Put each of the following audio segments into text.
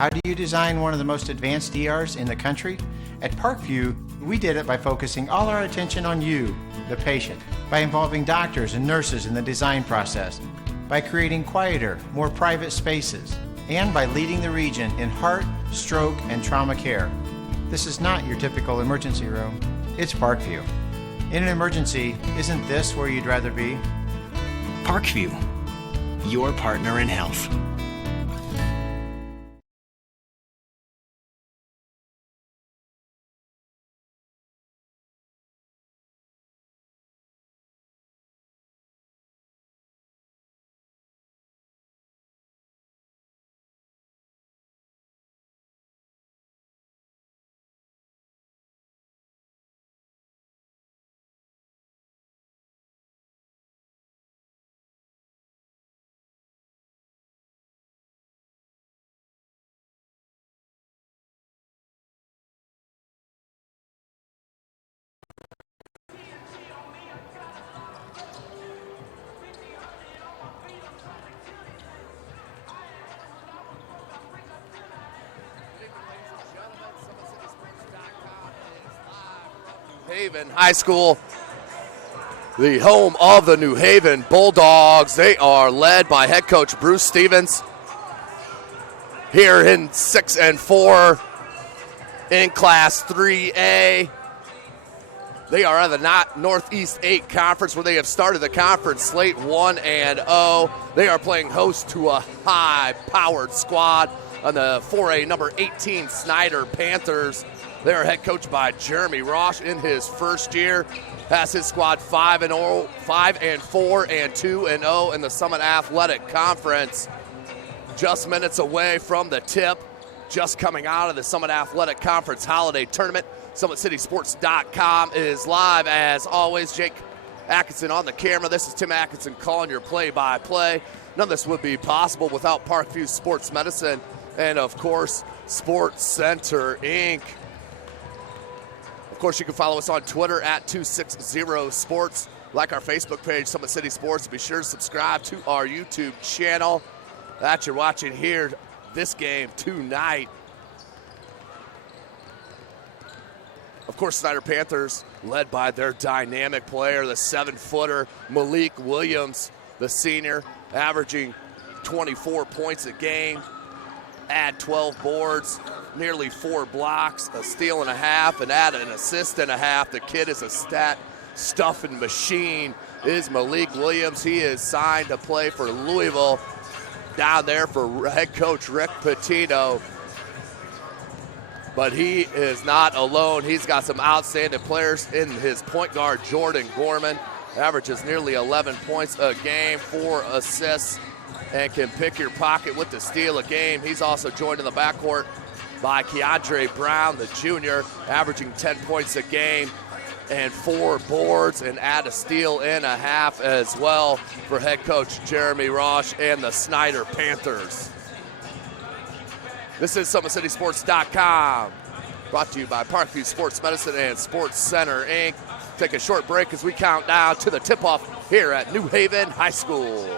How do you design one of the most advanced ERs in the country? At Parkview, we did it by focusing all our attention on you, the patient, by involving doctors and nurses in the design process, by creating quieter, more private spaces, and by leading the region in heart, stroke, and trauma care. This is not your typical emergency room. It's Parkview. In an emergency, isn't this where you'd rather be? Parkview, your partner in health. Haven High School, the home of the New Haven Bulldogs. They are led by head coach Bruce Stevens. Here in 6-4 in Class 3A. They are out of the Northeast 8 Conference, where they have started the conference slate 1-0. They are playing host to a high-powered squad on the 4A number 18 Snider Panthers. They are head coached by Jeremy Rosh in his first year. Has his squad 5-4 and 2-0 in the Summit Athletic Conference. Just minutes away from the tip. Just coming out of the Summit Athletic Conference Holiday Tournament. SummitCitySports.com is live as always. Jake Atkinson on the camera. This is Tim Atkinson calling your play-by-play. None of this would be possible without Parkview Sports Medicine and, of course, Sports Center, Inc. Of course, you can follow us on Twitter at 260sports. Like our Facebook page, Summit City Sports. Be sure to subscribe to our YouTube channel that you're watching here this game tonight. Of course, Snider Panthers led by their dynamic player, the 7-footer Malik Williams, the senior, averaging 24 points a game, add 12 boards, nearly 4 blocks, a steal and a half, and add an assist and a half. The kid is a stat-stuffing machine, is Malik Williams. He is signed to play for Louisville down there for head coach Rick Pitino. But he is not alone. He's got some outstanding players in his point guard, Jordan Gorman. Averages nearly 11 points a game, 4 assists, and can pick your pocket with the steal a game. He's also joined in the backcourt by Keandre Brown, the junior, averaging 10 points a game and 4 boards, and add a steal and a half as well for head coach Jeremy Rosh and the Snider Panthers. This is SummitCitySports.com, brought to you by Parkview Sports Medicine and Sports Center, Inc. Take a short break as we count down to the tip-off here at New Haven High School.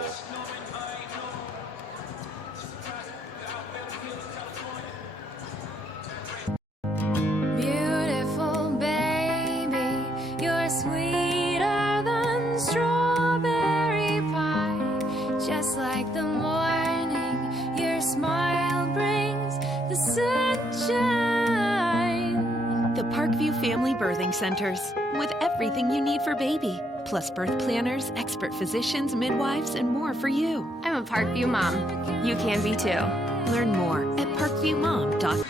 Beautiful baby, you're sweeter than strawberry pie. Just like the morning, your smile brings the sunshine. The Parkview Family Birthing Centers, with everything you need for baby, plus birth planners, expert physicians, midwives, and more for you. I'm a Parkview mom. You can be too. Learn more at parkviewmom.com.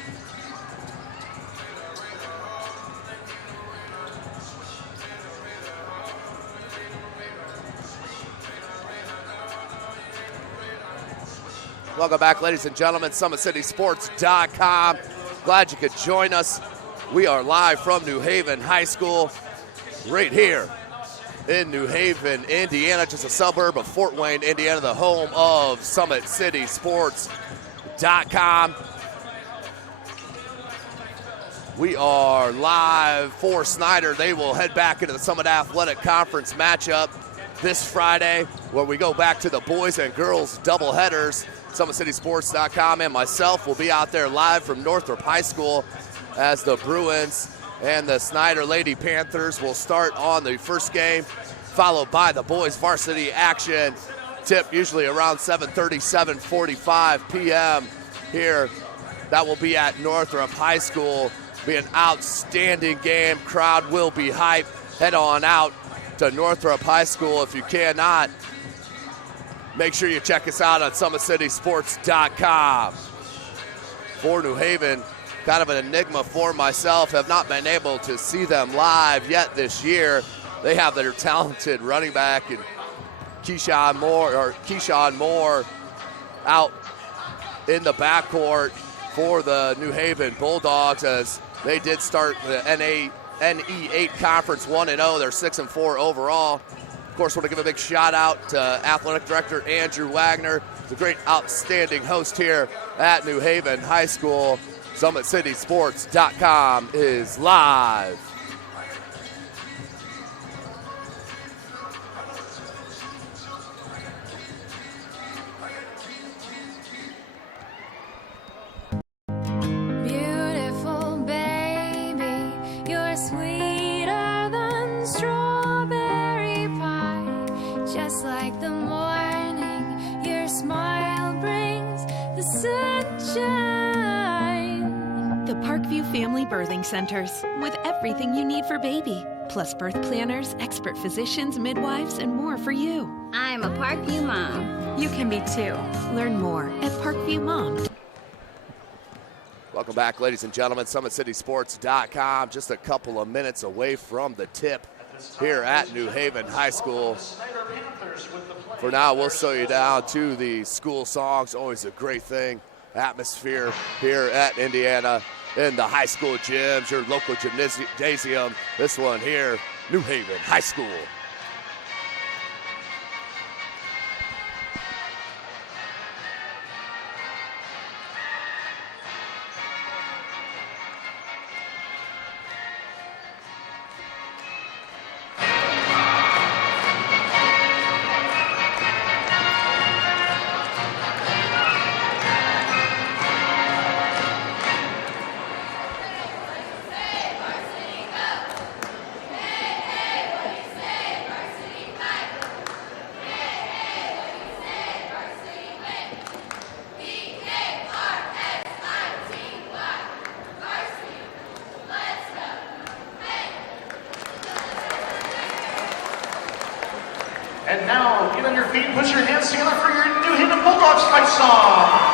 Welcome back, ladies and gentlemen. SummitCitySports.com. Glad you could join us. We are live from New Haven High School, right here in New Haven, Indiana, just a suburb of Fort Wayne, Indiana, the home of SummitCitySports.com. We are live for Snider. They will head back into the Summit Athletic Conference matchup this Friday where we go back to the boys and girls doubleheaders. SummitCitySports.com and myself will be out there live from Northrop High School as the Bruins and the Snider Lady Panthers will start on the first game, followed by the boys varsity action. Tip usually around 7:30, 7:45 p.m. here. That will be at Northrop High School. Be an outstanding game. Crowd will be hyped. Head on out to Northrop High School if you cannot. Make sure you check us out on SummitCitySports.com. For New Haven, kind of an enigma for myself. Have not been able to see them live yet this year. They have their talented running back and Keyshawn Moore out in the backcourt for the New Haven Bulldogs as they did start the NE8 Conference 1-0. They're 6-4 overall. Of course, want to give a big shout out to Athletic Director Andrew Wagner, the great outstanding host here at New Haven High School. SummitCitySports.com is live. Beautiful baby, you're sweeter than strawberry pie. Just like the morning, your smile brings the sunshine. The Parkview Family Birthing Centers, with everything you need for baby, plus birth planners, expert physicians, midwives, and more for you. I'm a Parkview mom. You can be too. Learn more at Parkview Mom. Welcome back, ladies and gentlemen. SummitCitySports.com. Just a couple of minutes away from the tip here at New Haven High School. For now, we'll slow you down to the school songs. Always a great thing. Atmosphere here at Indiana in the high school gyms, your local gymnasium. This one here, New Haven High School. And now, get on your feet, put your hands together for your New Haven Bulldogs fight song.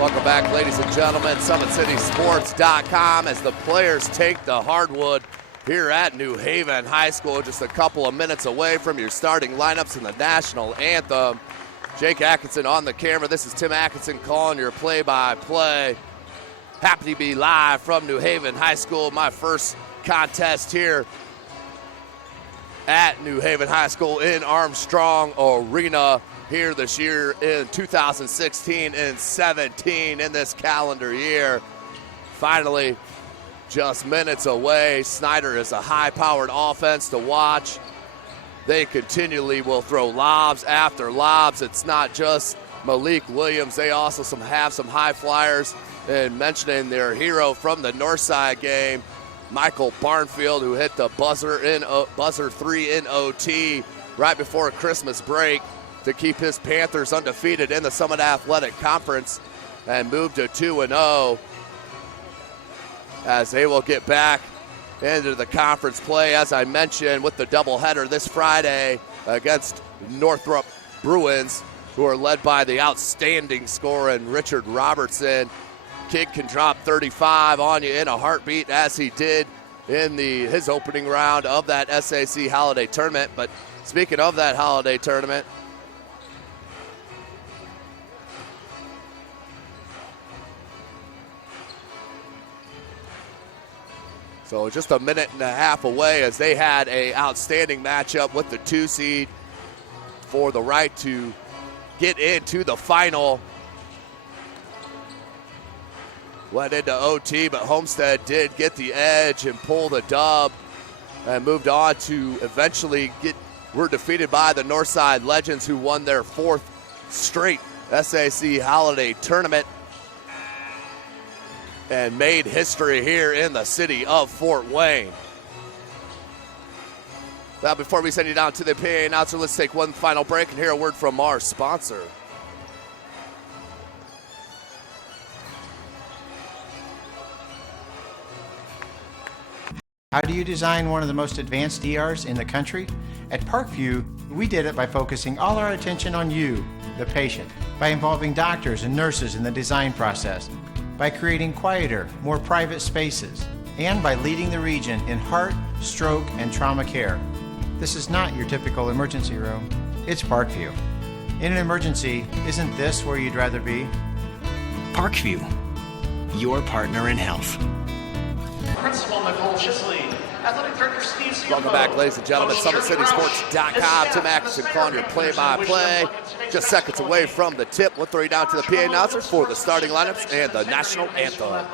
Welcome back, ladies and gentlemen. SummitCitySports.com as the players take the hardwood here at New Haven High School. Just a couple of minutes away from your starting lineups in the national anthem. Jake Atkinson on the camera. This is Tim Atkinson calling your play-by-play. Happy to be live from New Haven High School. My first contest here at New Haven High School in Armstrong Arena here this year in 2016 and 17 in this calendar year. Finally, just minutes away. Snider is a high-powered offense to watch. they continually will throw lobs after lobs. It's not just Malik Williams. They also have some high flyers, and mentioning their hero from the Northside game, Michael Barnfield, who hit the buzzer 3 in OT right before Christmas break to keep his Panthers undefeated in the Summit Athletic Conference and move to 2-0 as they will get back into the conference play, as I mentioned, with the doubleheader this Friday against Northrop Bruins, who are led by the outstanding scorer in Richard Robertson. Kid can drop 35 on you in a heartbeat, as he did in his opening round of that SAC Holiday Tournament. But speaking of that Holiday Tournament, so just a minute and a half away, as they had an outstanding matchup with the 2 seed for the right to get into the final. Went into OT, but Homestead did get the edge and pull the dub and moved on to eventually were defeated by the Northside Legends, who won their 4th straight SAC Holiday Tournament and made history here in the city of Fort Wayne. Now, before we send you down to the PA announcer, let's take one final break and hear a word from our sponsor. How do you design one of the most advanced ERs in the country? At Parkview, we did it by focusing all our attention on you, the patient, by involving doctors and nurses in the design process, by creating quieter, more private spaces, and by leading the region in heart, stroke, and trauma care. This is not your typical emergency room. It's Parkview. In an emergency, isn't this where you'd rather be? Parkview, your partner in health. Principal Nicole Chisley, Athletic Director Steve Ciampo. Welcome back, ladies and gentlemen. SummitCitySports.com. Tim Atkinson calling your play-by-play. Just seconds away from the tip. We'll throw you down to the PA announcers for the starting lineups and the national anthem.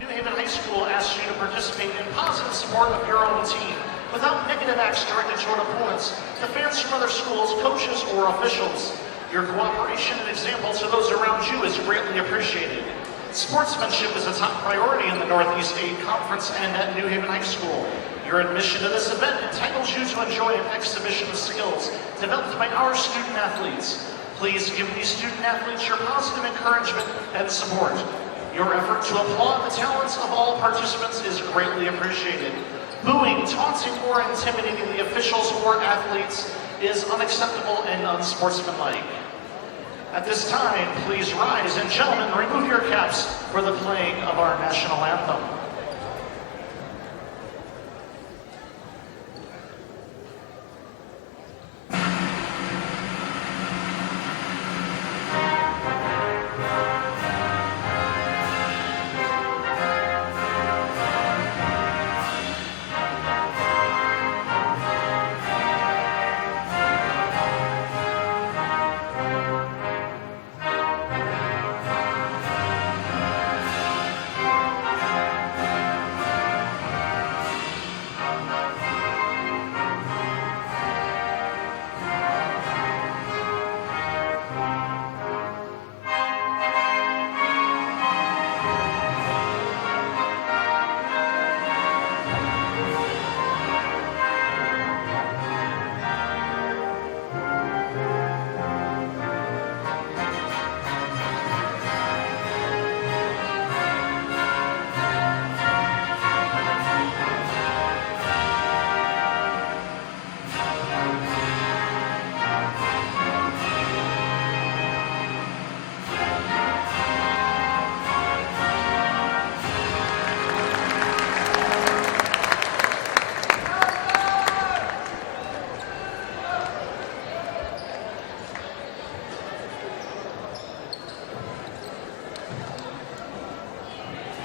New Haven High School asks you to participate in positive support of your own team without negative acts directed toward opponents, the fans from other schools, coaches, or officials. Your cooperation and example to those around you is greatly appreciated. Sportsmanship is a top priority in the Northeast 8 Conference and at New Haven High School. Your admission to this event entitles you to enjoy an exhibition of skills developed by our student athletes. Please give these student athletes your positive encouragement and support. Your effort to applaud the talents of all participants is greatly appreciated. Booing, taunting, or intimidating the officials or athletes is unacceptable and unsportsmanlike. At this time, please rise, and gentlemen, remove your caps for the playing of our national anthem.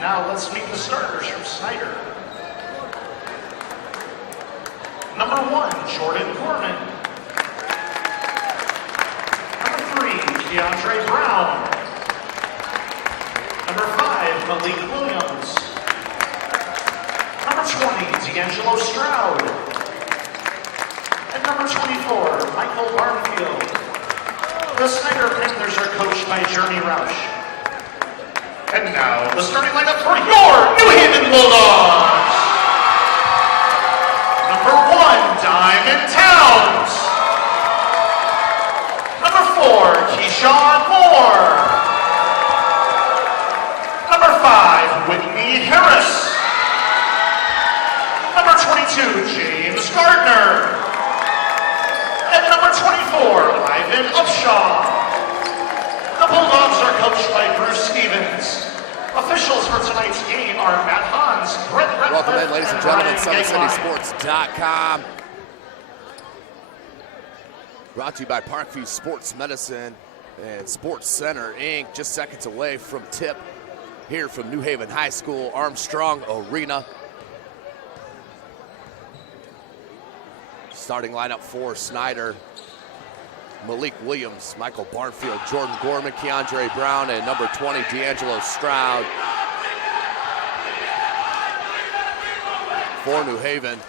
Now let's meet the starters from Snider. Number 1, Jordan Corman. Number 3, Keandre Brown. Number 5, Malik Williams. Number 20, D'Angelo Stroud. And number 24, Michael Barnfield. The Snider Panthers are coached by Jeremy Roush. And now, the starting lineup for your New Haven Bulldogs. Number 1, Diamond Towns. Number 4, Keyshawn Moore. Number 5, Whitney Harris. Number 22, James Gardner. And number 24, Ivan Upshaw. The Bulldogs are coached by Bruce Stevens. Officials for tonight's game are Matt Hans, Brett Ratcliffe, Welcome in, ladies and gentlemen, Brian SummitCitySports.com. Brought to you by Parkview Sports Medicine and Sports Center, Inc. Just seconds away from tip here from New Haven High School, Armstrong Arena. Starting lineup for Snider: Malik Williams, Michael Barnfield, Jordan Gorman, Keandre Brown, and number 20, D'Angelo Stroud. For New Haven,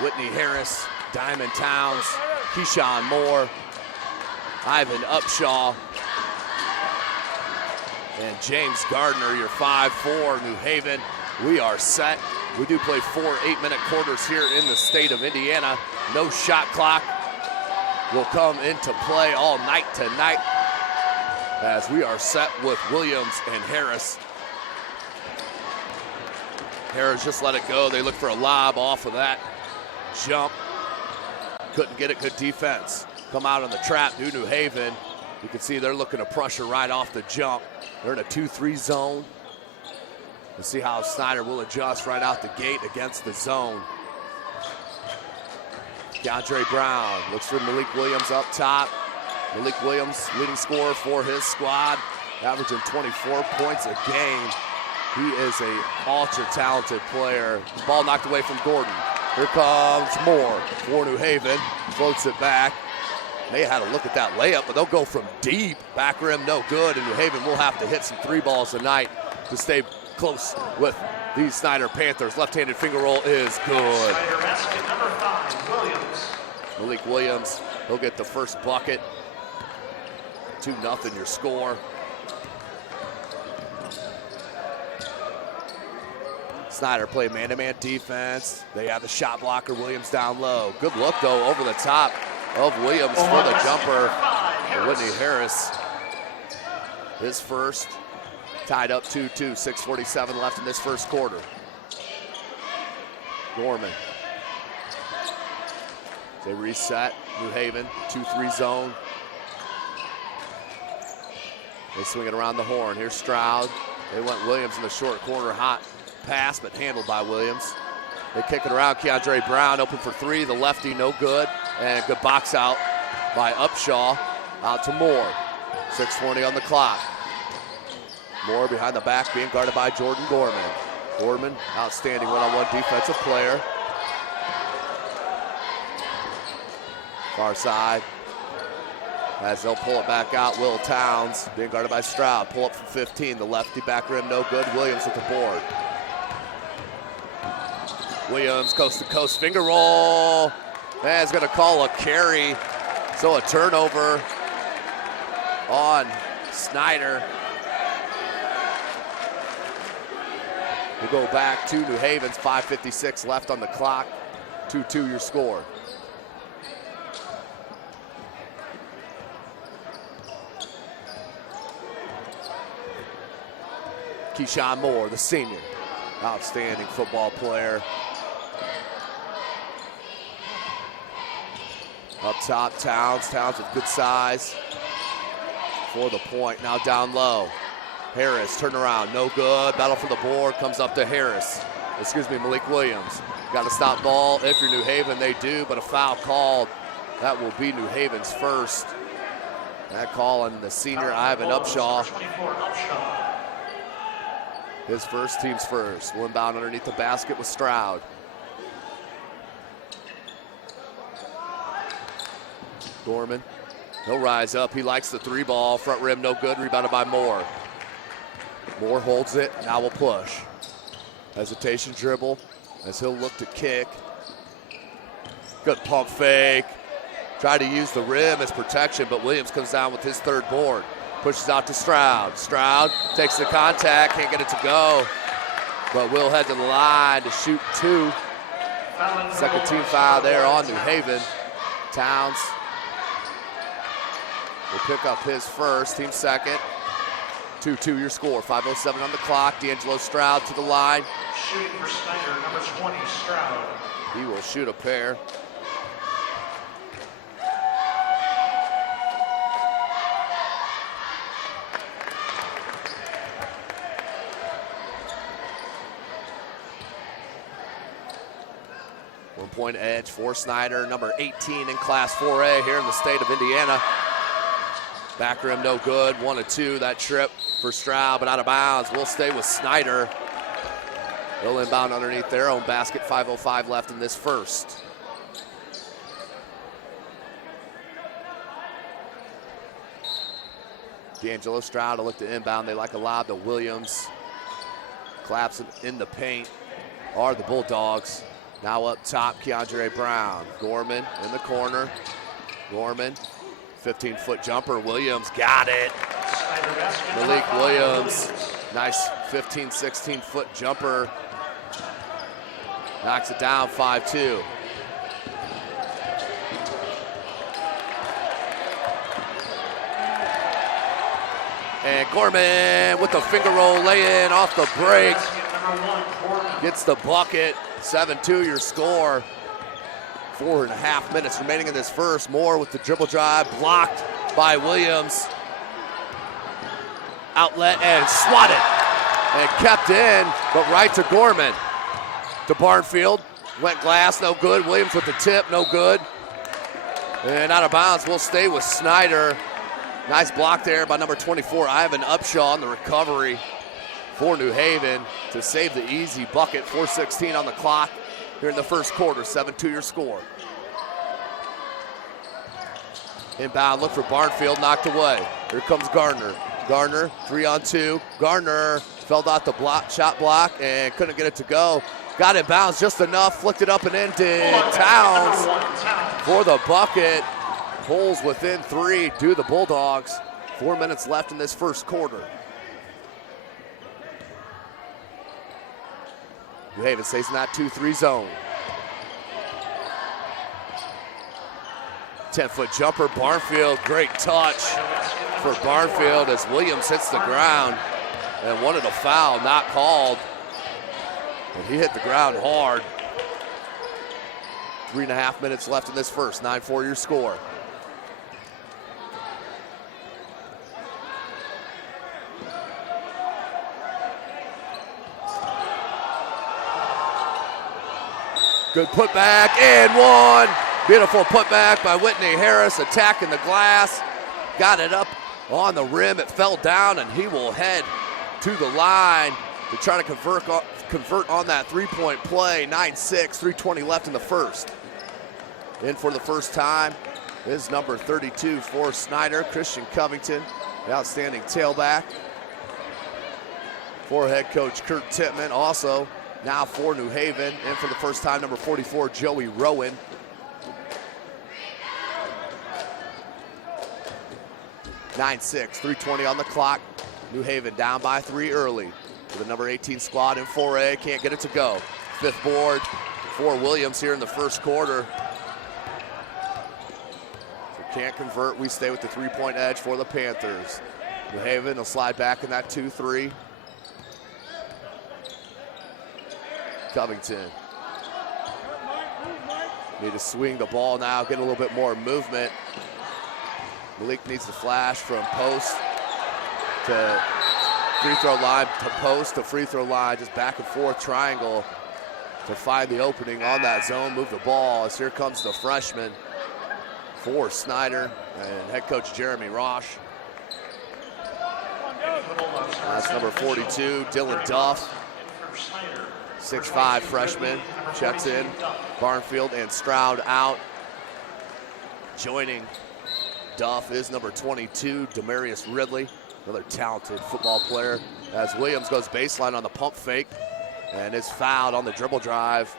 Whitney Harris, Diamond Towns, Keyshawn Moore, Ivan Upshaw, and James Gardner, your 5 for New Haven. We are set. We do play 4 8-minute quarters here in the state of Indiana. No shot clock will come into play all night tonight as we are set with Williams and Harris. Harris just let it go. They look for a lob off of that jump. Couldn't get it. Good defense. Come out on the trap, New Haven. You can see they're looking to pressure right off the jump. They're in a 2-3 zone. We'll see how Snider will adjust right out the gate against the zone. Keandre Brown looks for Malik Williams up top. Malik Williams, leading scorer for his squad, averaging 24 points a game. He is a ultra-talented player. The ball knocked away from Gordon. Here comes Moore for New Haven. Floats it back. They had a look at that layup, but they'll go from deep. Back rim, no good, and New Haven will have to hit some 3 balls tonight to stay close with these Snider Panthers. Left-handed finger roll is good. Number 5, Williams. Malik Williams, he'll get the first bucket. 2-0 your score. Snider play man-to-man defense. They have the shot blocker, Williams down low. Good look though, over the top of Williams for the jumper. Whitney Harris, his first. Tied up 2-2, 6:47 left in this first quarter. Gorman. They reset, New Haven, 2-3 zone. They swing it around the horn. Here's Stroud. They want Williams in the short corner, hot pass, but handled by Williams. They kick it around, Keandre Brown open for 3, the lefty, no good. And a good box out by Upshaw, out to Moore. 6:20 on the clock. Moore behind the back, being guarded by Jordan Gorman. Gorman, outstanding one-on-one defensive player. Far side. As they'll pull it back out, Will Towns, being guarded by Stroud. Pull up from 15, the lefty back rim, no good. Williams at the board. Williams, coast to coast, finger roll. Man's gonna call a carry. So a turnover on Snider. We'll go back to New Haven's 5:56 left on the clock. 2-2 your score. Keyshawn Moore, the senior. Outstanding football player. Up top, Towns. Towns with good size for the point. Now down low. Harris, turn around, no good. Battle for the board, comes up to Harris. Malik Williams. Got to stop ball if you're New Haven, they do, but a foul called. That will be New Haven's first. That call on the senior Ivan Upshaw. His first, team's first. Will inbound underneath the basket with Stroud. Gorman, he'll rise up. He likes the 3 ball. Front rim, no good. Rebounded by Moore. Moore holds it. Now will push. Hesitation dribble as he'll look to kick. Good pump fake. Tried to use the rim as protection, but Williams comes down with his third board. Pushes out to Stroud. Stroud takes the contact, can't get it to go, but will head to the line to shoot 2. Second team foul there on New Haven. Towns will pick up his first, team second. 2-2 your score, 5:07 on the clock. D'Angelo Stroud to the line. Shooting for Snider, number 20, Stroud. He will shoot a pair. One-point edge for Snider, number 18 in Class 4A here in the state of Indiana. Back rim no good, 1 of 2. That trip for Stroud, but out of bounds. We'll stay with Snider. They'll inbound underneath their own basket. 5:05 left in this first. D'Angelo Stroud to look to inbound. They like a lob to Williams. Collapsing in the paint are the Bulldogs. Now up top, Keandre Brown. Gorman in the corner. Gorman, 15-foot jumper. Williams got it. Malik Williams, nice 15, 16-foot jumper. Knocks it down, 5-2. And Gorman with the finger roll lay-in off the break. Gets the bucket, 7-2 your score. 4.5 minutes remaining in this first. Moore with the dribble drive, blocked by Williams. Outlet and swatted and kept in, but right to Gorman. To Barnfield, went glass, no good. Williams with the tip, no good. And out of bounds, we'll stay with Snider. Nice block there by number 24, Ivan Upshaw on the recovery for New Haven to save the easy bucket. 4:16 on the clock here in the first quarter, 7-2 your score. Inbound, look for Barnfield, knocked away. Here comes Gardner. Gardner, 3-on-2. Gardner fell out the shot block and couldn't get it to go. Got it bounced just enough, flicked it up and in did Towns for the bucket. Pulls within 3, do the Bulldogs. 4 minutes left in this first quarter. New Haven stays in that 2-3 zone. 10-foot jumper, Barnfield, great touch for Barnfield as Williams hits the ground and wanted a foul, not called. And he hit the ground hard. 3.5 minutes left in this first, 9-4 your score. Good putback and one. Beautiful putback by Whitney Harris, attacking the glass. Got it up on the rim. It fell down, and he will head to the line to try to convert on that three-point play. 9-6, 3:20 left in the first. In for the first time is number 32 for Snider, Christian Covington, the outstanding tailback. For head coach Kurt Tittman, also now for New Haven, and for the first time, number 44, Joey Rowan. (9-6), 3:20 on the clock. New Haven down by 3 early. For the number 18 squad in 4A, can't get it to go. 5th board for Williams here in the first quarter. So can't convert, we stay with the 3-point edge for the Panthers. New Haven will slide back in that 2-3. Covington. Need to swing the ball now, get a little bit more movement. Malik needs to flash from post to free throw line, to post to free throw line, just back and forth triangle to find the opening on that zone, move the ball, as here comes the freshman for Snider and head coach Jeremy Rosh. That's number 42, Dylan Duff. 6'5" freshman, checks in. Barnfield and Stroud out. Joining Duff is number 22, Demarius Ridley, another talented football player, as Williams goes baseline on the pump fake and is fouled on the dribble drive.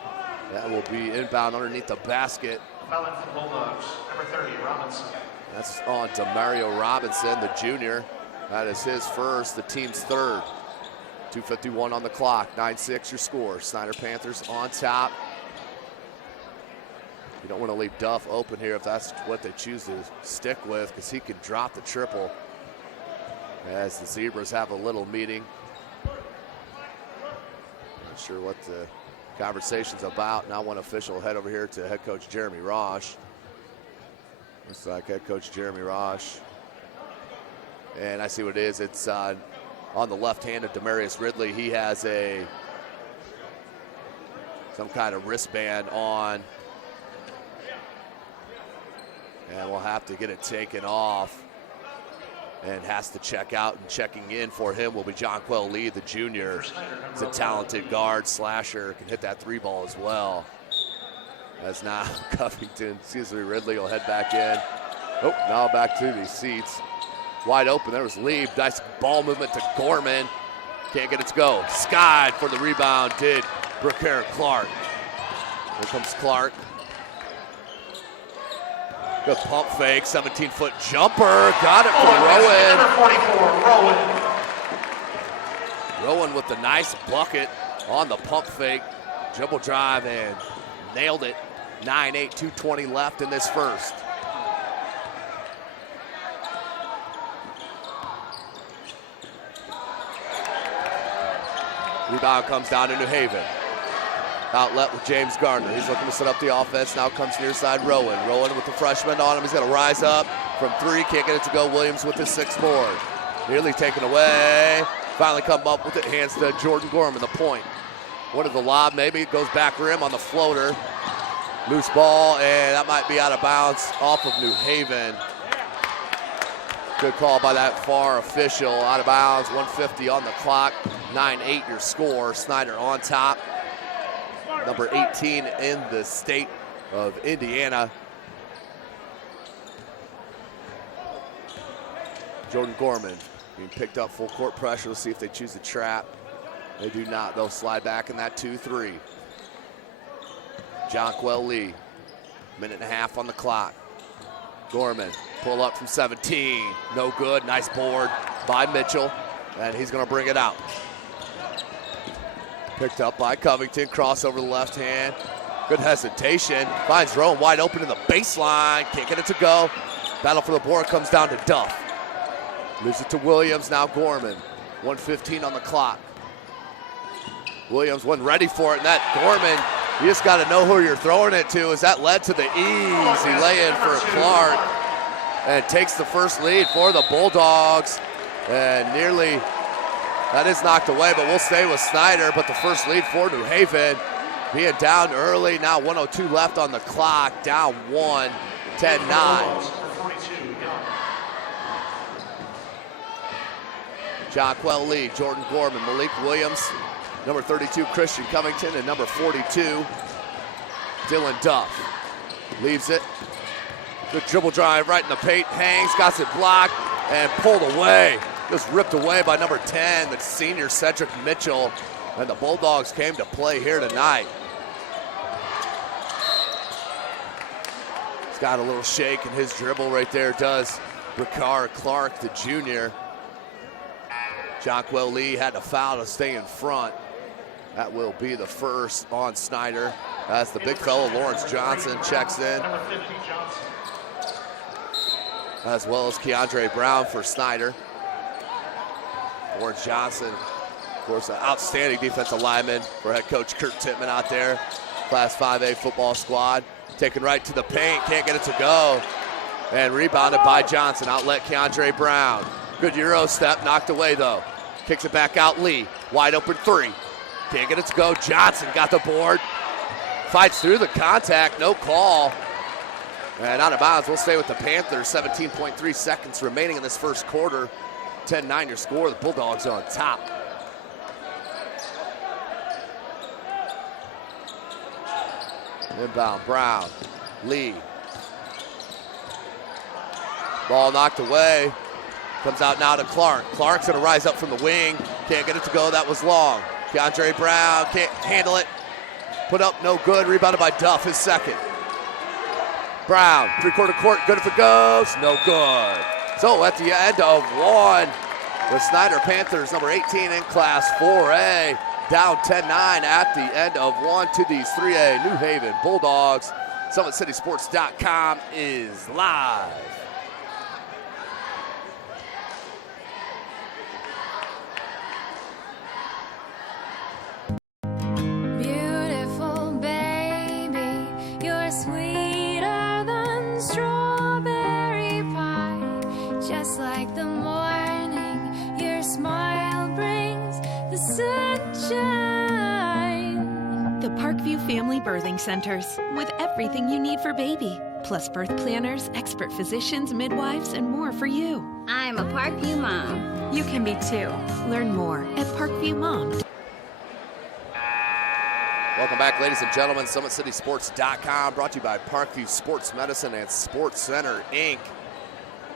That will be inbound underneath the basket Fouling for the Bulldogs, number 30, Robinson. That's on Demario Robinson, the junior. That is his first, the team's third. 2:51 on the clock, 9-6 your score. Snider Panthers on top. You don't want to leave Duff open here if that's what they choose to stick with, because he can drop the triple as the Zebras have a little meeting. Not sure what the conversation's about. Now one official head over here to head coach Jeremy Rosh. Looks like head coach Jeremy Rosh. And I see what it is. It's on the left hand of Demarius Ridley. He has some kind of wristband on. And we'll have to get it taken off. And has to check out, and checking in for him will be Jonquel Lee, the junior. He's a talented guard, slasher, can hit that three ball as well. As now Ridley will head back in. Oh, now back to these seats. Wide open, there was Lee. Nice ball movement to Gorman. Can't get it to go. Skied for the rebound, did Brooker Clark. Here comes Clark. Good pump fake, 17-foot jumper. Got it for Rowan. Number 44, Rowan. Rowan with the nice bucket on the pump fake. Dribble drive and nailed it. 9-8, 2:20 left in this first. Rebound comes down to New Haven. Outlet with James Gardner. He's looking to set up the offense. Now comes near side Rowan. Rowan with the freshman on him. He's going to rise up from three. Can't get it to go. Williams with his sixth board. Nearly taken away. Finally come up with it. Hands to Jordan Gorman, the point. What of the lob? Maybe it goes back rim on the floater. Loose ball, and that might be out of bounds off of New Haven. Good call by that far official. Out of bounds, 1:50 on the clock. 9-8 your score. Snider on top. Number 18 in the state of Indiana. Jordan Gorman being picked up, full court pressure. Let's see if they choose to trap. They do not. They'll slide back in that 2-3. Jonquel Lee, minute and a half on the clock. Gorman, pull up from 17. No good. Nice board by Mitchell, and he's going to bring it out. Picked up by Covington, cross over the left hand. Good hesitation. Finds Rowan wide open in the baseline. Can't get it to go. Battle for the board comes down to Duff. Moves it to Williams, now Gorman. 1:15 on the clock. Williams wasn't ready for it, and that Gorman, you just got to know who you're throwing it to, as that led to the easy lay-in for Clark. And takes the first lead for the Bulldogs. And nearly, that is knocked away, but we'll stay with Snider. But the first lead for New Haven, being down early, now 1:02 left on the clock, down 1, 10-9. Jonquel Lee, Jordan Gorman, Malik Williams, number 32, Christian Covington, and number 42, Dylan Duff. Leaves it. Good dribble drive right in the paint, hangs, got it blocked, and pulled away. Just ripped away by number 10, the senior Cedric Mitchell. And the Bulldogs came to play here tonight. He's got a little shake in his dribble right there, does Brooker Clark, the junior. Jonquel Lee had to foul to stay in front. That will be the first on Snider. As the big fellow Lawrence Johnson checks in. As well as Keandre Brown for Snider. Lawrence Johnson, of course, an outstanding defensive lineman for head coach Kurt Tittman out there. Class 5A football squad. Taken right to the paint, can't get it to go. And rebounded by Johnson. Outlet Keandre Brown. Good Euro step, knocked away though. Kicks it back out, Lee. Wide open three. Can't get it to go. Johnson got the board. Fights through the contact, no call. And out of bounds, we'll stay with the Panthers. 17.3 seconds remaining in this first quarter. 10-9 your score, the Bulldogs on top. Inbound, Brown, Lee. Ball knocked away. Comes out now to Clark. Clark's gonna rise up from the wing. Can't get it to go, that was long. Keandre Brown can't handle it. Put up, no good, rebounded by Duff, his second. Brown, three-quarter court, good if it goes, no good. So at the end of one, the Snider Panthers, number 18 in Class 4A, down 10-9 at the end of one to these 3A New Haven Bulldogs. SummitCitySports.com is live. Beautiful baby, you're sweeter than strawberry pie. Just like the morning, your smile brings the sunshine. The Parkview Family Birthing Centers, with everything you need for baby, plus birth planners, expert physicians, midwives, and more for you. I'm a Parkview mom. You can be too. Learn more at parkviewmom.com. Welcome back, ladies and gentlemen. SummitCitySports.com, brought to you by Parkview Sports Medicine and Sports Center, Inc.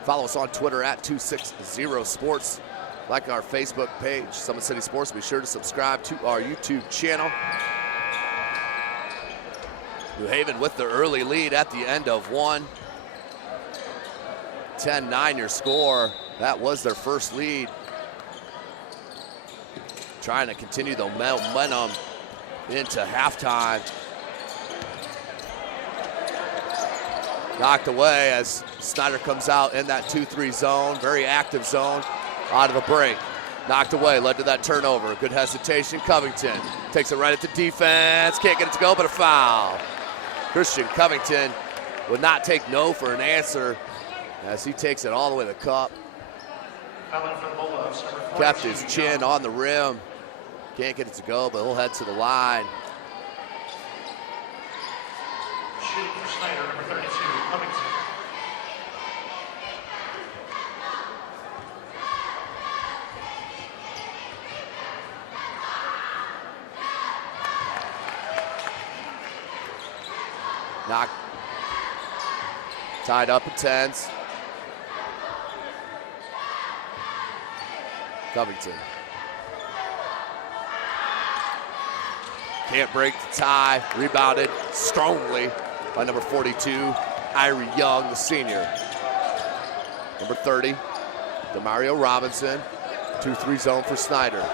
Follow us on Twitter at 260sports. Like our Facebook page, Summit City Sports. Be sure to subscribe to our YouTube channel. New Haven with the early lead at the end of one. 10-9 your score. That was their first lead. Trying to continue the momentum into halftime. Knocked away as Snider comes out in that 2-3 zone, very active zone, out of the break. Knocked away, led to that turnover. Good hesitation, Covington takes it right at the defense. Can't get it to go, but a foul. Christian Covington would not take no for an answer as he takes it all the way to the cup. Kept his chin on the rim. Can't get it to go, but he'll head to the line. Shooting for Snider, number 32, Covington. Knock. Tied up at 10s. Covington. Can't break the tie. Rebounded strongly by number 42, Irie Young, the senior. Number 30, Demario Robinson. 2-3 zone for Snider.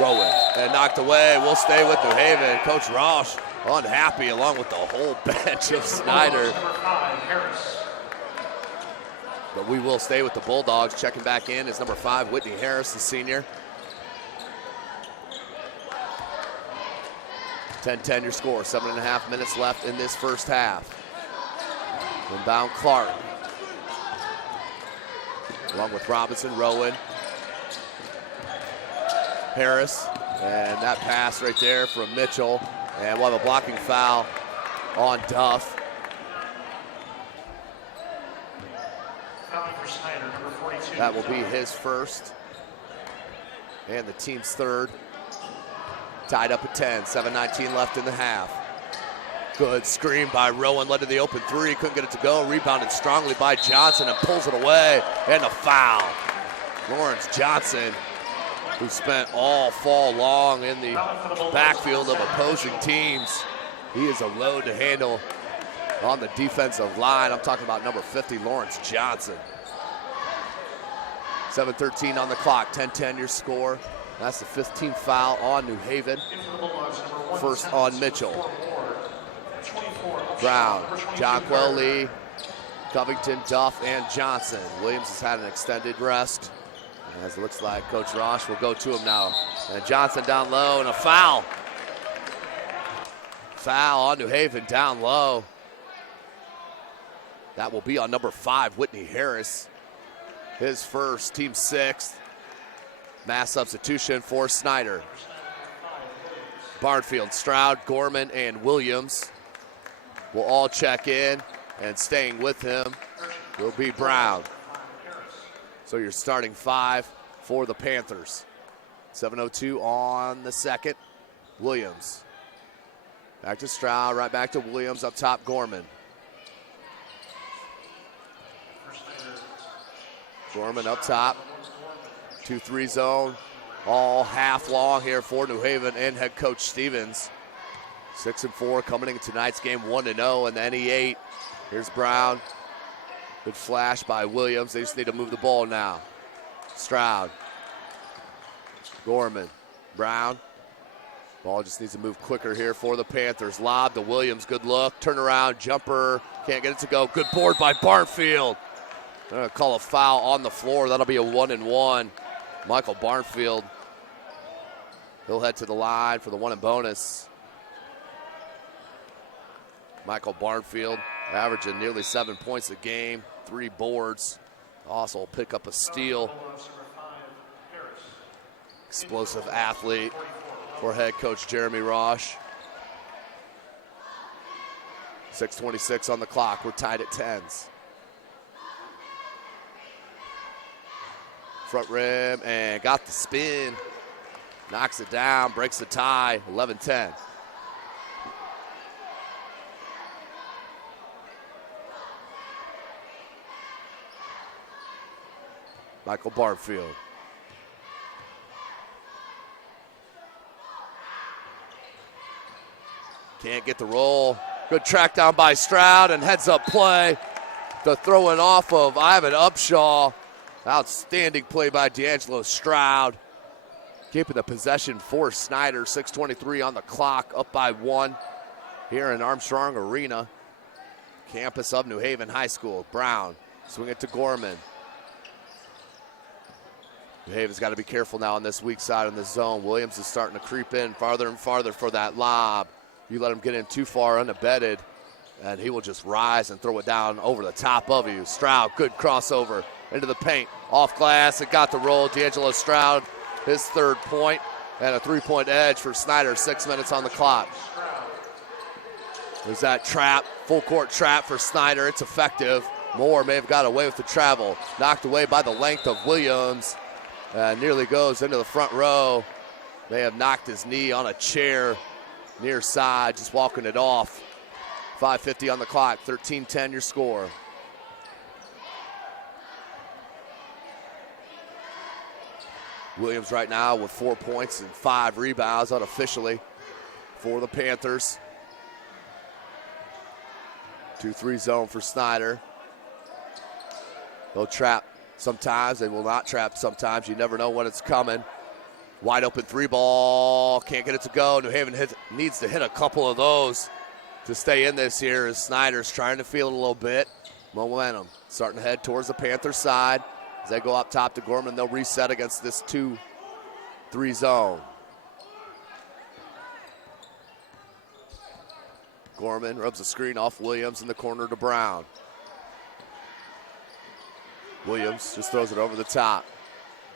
Rowan, and knocked away. We'll stay with New Haven. Coach Roush unhappy along with the whole bench of Snider. Number 5, Harris. But we will stay with the Bulldogs. Checking back in is number 5, Whitney Harris, the senior. 10-10 your score. 7.5 minutes left in this first half. Inbound Clark. Along with Robinson, Rowan. Harris, and that pass right there from Mitchell. And we'll have a blocking foul on Duff. Fouling for Snider, number 42. That will be his first and the team's third. Tied up at 10, 7:19 left in the half. Good screen by Rowan, led to the open three, couldn't get it to go. Rebounded strongly by Johnson and pulls it away, and a foul. Lawrence Johnson, who spent all fall long in the backfield of opposing teams. He is a load to handle on the defensive line. I'm talking about number 50, Lawrence Johnson. 7:13 on the clock, 10-10 your score. That's the 15th foul on New Haven. First on Mitchell. Brown, Jonquel Lee, Covington, Duff, and Johnson. Williams has had an extended rest. As it looks like Coach Roush will go to him now. And Johnson down low, and a foul. Foul on New Haven down low. That will be on number 5, Whitney Harris. His first, team 6th. Mass substitution for Snider. Barnfield, Stroud, Gorman, and Williams will all check in, and staying with him will be Brown. So you're starting 5 for the Panthers. 7:02 on the second. Williams. Back to Stroud, right back to Williams, up top Gorman. Gorman up top. 2-3 zone. All half long here for New Haven and head coach Stevens. 6-4 coming into tonight's game, 1-0 in the NE8. Here's Brown. Good flash by Williams. They just need to move the ball now. Stroud. Gorman. Brown. Ball just needs to move quicker here for the Panthers. Lob to Williams. Good look. Turnaround. Jumper. Can't get it to go. Good board by Barnfield. They're going to call a foul on the floor. That'll be a 1-1. Michael Barnfield. He'll head to the line for the 1 and bonus. Michael Barnfield averaging nearly 7 points a game, 3 boards. Also pick up a steal. Explosive athlete for head coach Jeremy Rosh. 6:26 on the clock. We're tied at 10s. Front rim and got the spin. Knocks it down, breaks the tie, 11-10. Michael Barnfield. Can't get the roll. Good track down by Stroud and heads up play. The throwing off of Ivan Upshaw. Outstanding play by D'Angelo Stroud. Keeping the possession for Snider. 6:23 on the clock, up by 1 here in Armstrong Arena. Campus of New Haven High School. Brown, swing it to Gorman. New Haven's got to be careful now on this weak side in the zone. Williams is starting to creep in farther and farther for that lob. You let him get in too far unabated, and he will just rise and throw it down over the top of you. Stroud, good crossover into the paint. Off glass, it got the roll. D'Angelo Stroud, his 3rd point, and a 3-point edge for Snider. 6 minutes on the clock. There's that trap, full court trap for Snider. It's effective. Moore may have got away with the travel. Knocked away by the length of Williams. Nearly goes into the front row. May have knocked his knee on a chair near side, just walking it off. 5:50 on the clock, 13-10 your score. Williams right now with 4 points and 5 rebounds unofficially for the Panthers. 2-3 zone for Snider. They'll trap sometimes. They will not trap sometimes. You never know when it's coming. Wide open 3 ball. Can't get it to go. New Haven needs to hit a couple of those to stay in this here as Snider's trying to feel it a little bit. Momentum starting to head towards the Panther side. As they go up top to Gorman, they'll reset against this 2-3 zone. Gorman rubs the screen off Williams in the corner to Brown. Williams just throws it over the top.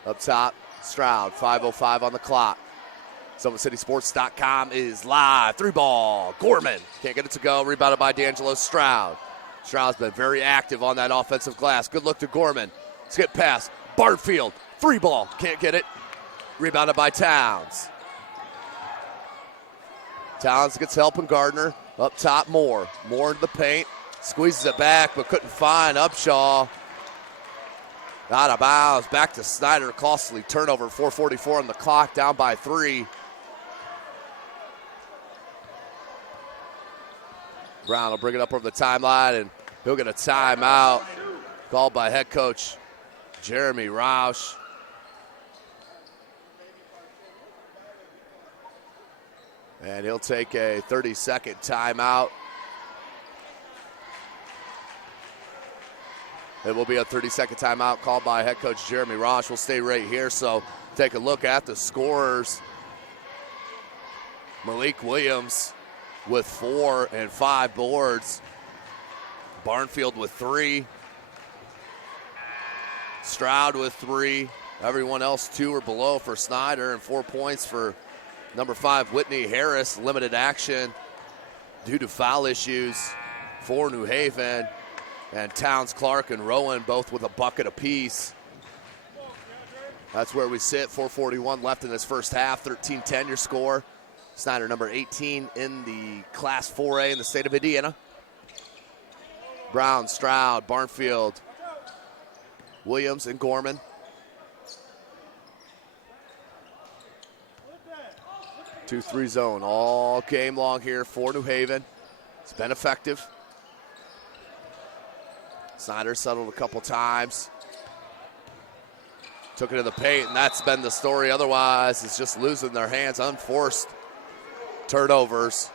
Up top, Stroud, 5:05 on the clock. SummitCitySports.com is live. 3 ball, Gorman. Can't get it to go. Rebounded by D'Angelo Stroud. Stroud's been very active on that offensive glass. Good look to Gorman. Skip pass. Barnfield. 3 ball. Can't get it. Rebounded by Towns. Towns gets help in Gardner. Up top, Moore. Moore into the paint. Squeezes it back, but couldn't find Upshaw. Out of bounds. Back to Snider. Costly turnover. 4:44 on the clock. Down by 3. Brown will bring it up over the timeline, and he'll get a timeout called by head coach Jeremy Roush. And he'll take a 30-second timeout. It will be a 30-second timeout called by head coach Jeremy Roush. We'll stay right here, so take a look at the scorers. Malik Williams with 4 and 5 boards. Barnfield with 3. Stroud with 3. Everyone else 2 or below for Snider, and 4 points for number 5, Whitney Harris. Limited action due to foul issues for New Haven. And Towns, Clark, and Rowan both with a bucket apiece. That's where we sit. 4:41 left in this first half. 13-10 your score. Snider number 18 in the Class 4A in the state of Indiana. Brown, Stroud, Barnfield, Williams, and Gorman. 2-3 zone all game long here for New Haven. It's been effective. Snider settled a couple times. Took it to the paint, and that's been the story. Otherwise, it's just losing their hands, unforced turnovers.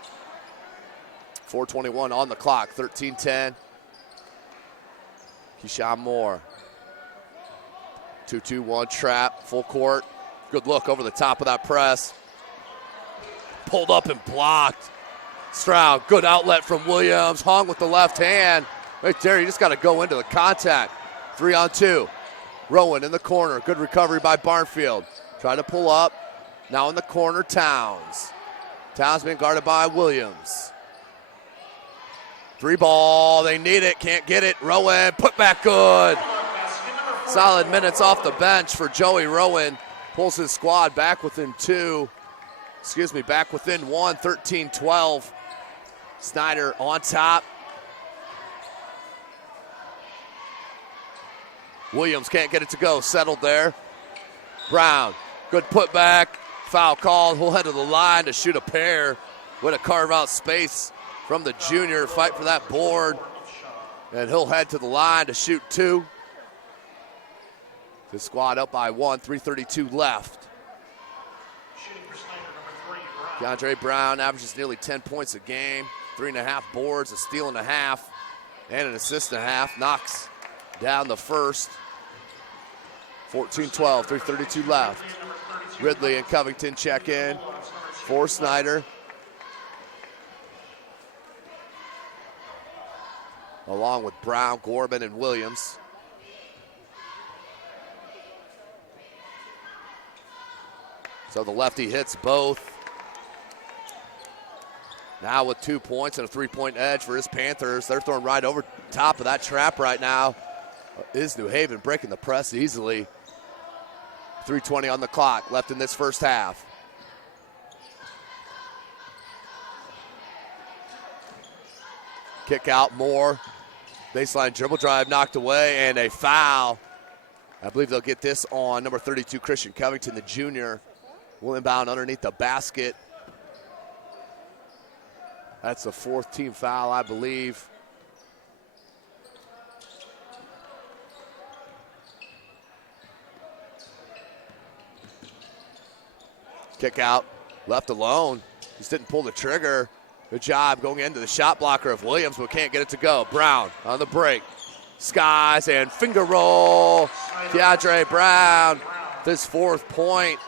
4:21 on the clock, 13-10. Keyshawn Moore. 2-2-1 trap, full court. Good look over the top of that press. Pulled up and blocked. Stroud, good outlet from Williams. Hung with the left hand. Right there, you just got to go into the contact. 3-on-2. Rowan in the corner. Good recovery by Barnfield. Try to pull up. Now in the corner, Towns. Towns being guarded by Williams. 3 ball. They need it. Can't get it. Rowan, put back good. Solid minutes off the bench for Joey Rowan. Pulls his squad back within 1, 13-12. Snider on top. Williams can't get it to go. Settled there. Brown, good putback. Foul called. He'll head to the line to shoot a pair. Way to carve out space from the junior. Fight for that board. And he'll head to the line to shoot 2. The squad up by 1, 3:32 left. DeAndre Brown averages nearly 10 points a game, 3.5 boards, a steal and a half, and an assist and a half. Knocks down the first. 14-12, 3:32 left. Ridley and Covington check in for Snider. Along with Brown, Gorman, and Williams. So the lefty hits both. Now with 2 points and a 3-point edge for his Panthers. They're throwing right over top of that trap right now. Is New Haven breaking the press easily. 3:20 on the clock left in this first half. Kick out, Moore. Baseline dribble drive knocked away, and a foul. I believe they'll get this on number 32, Christian Covington, the junior. Will inbound underneath the basket. That's the 4th team foul, I believe. Kick out, left alone. Just didn't pull the trigger. Good job going into the shot blocker of Williams, but can't get it to go. Brown on the break. Skies and finger roll. DeAndre Brown, his 4th point.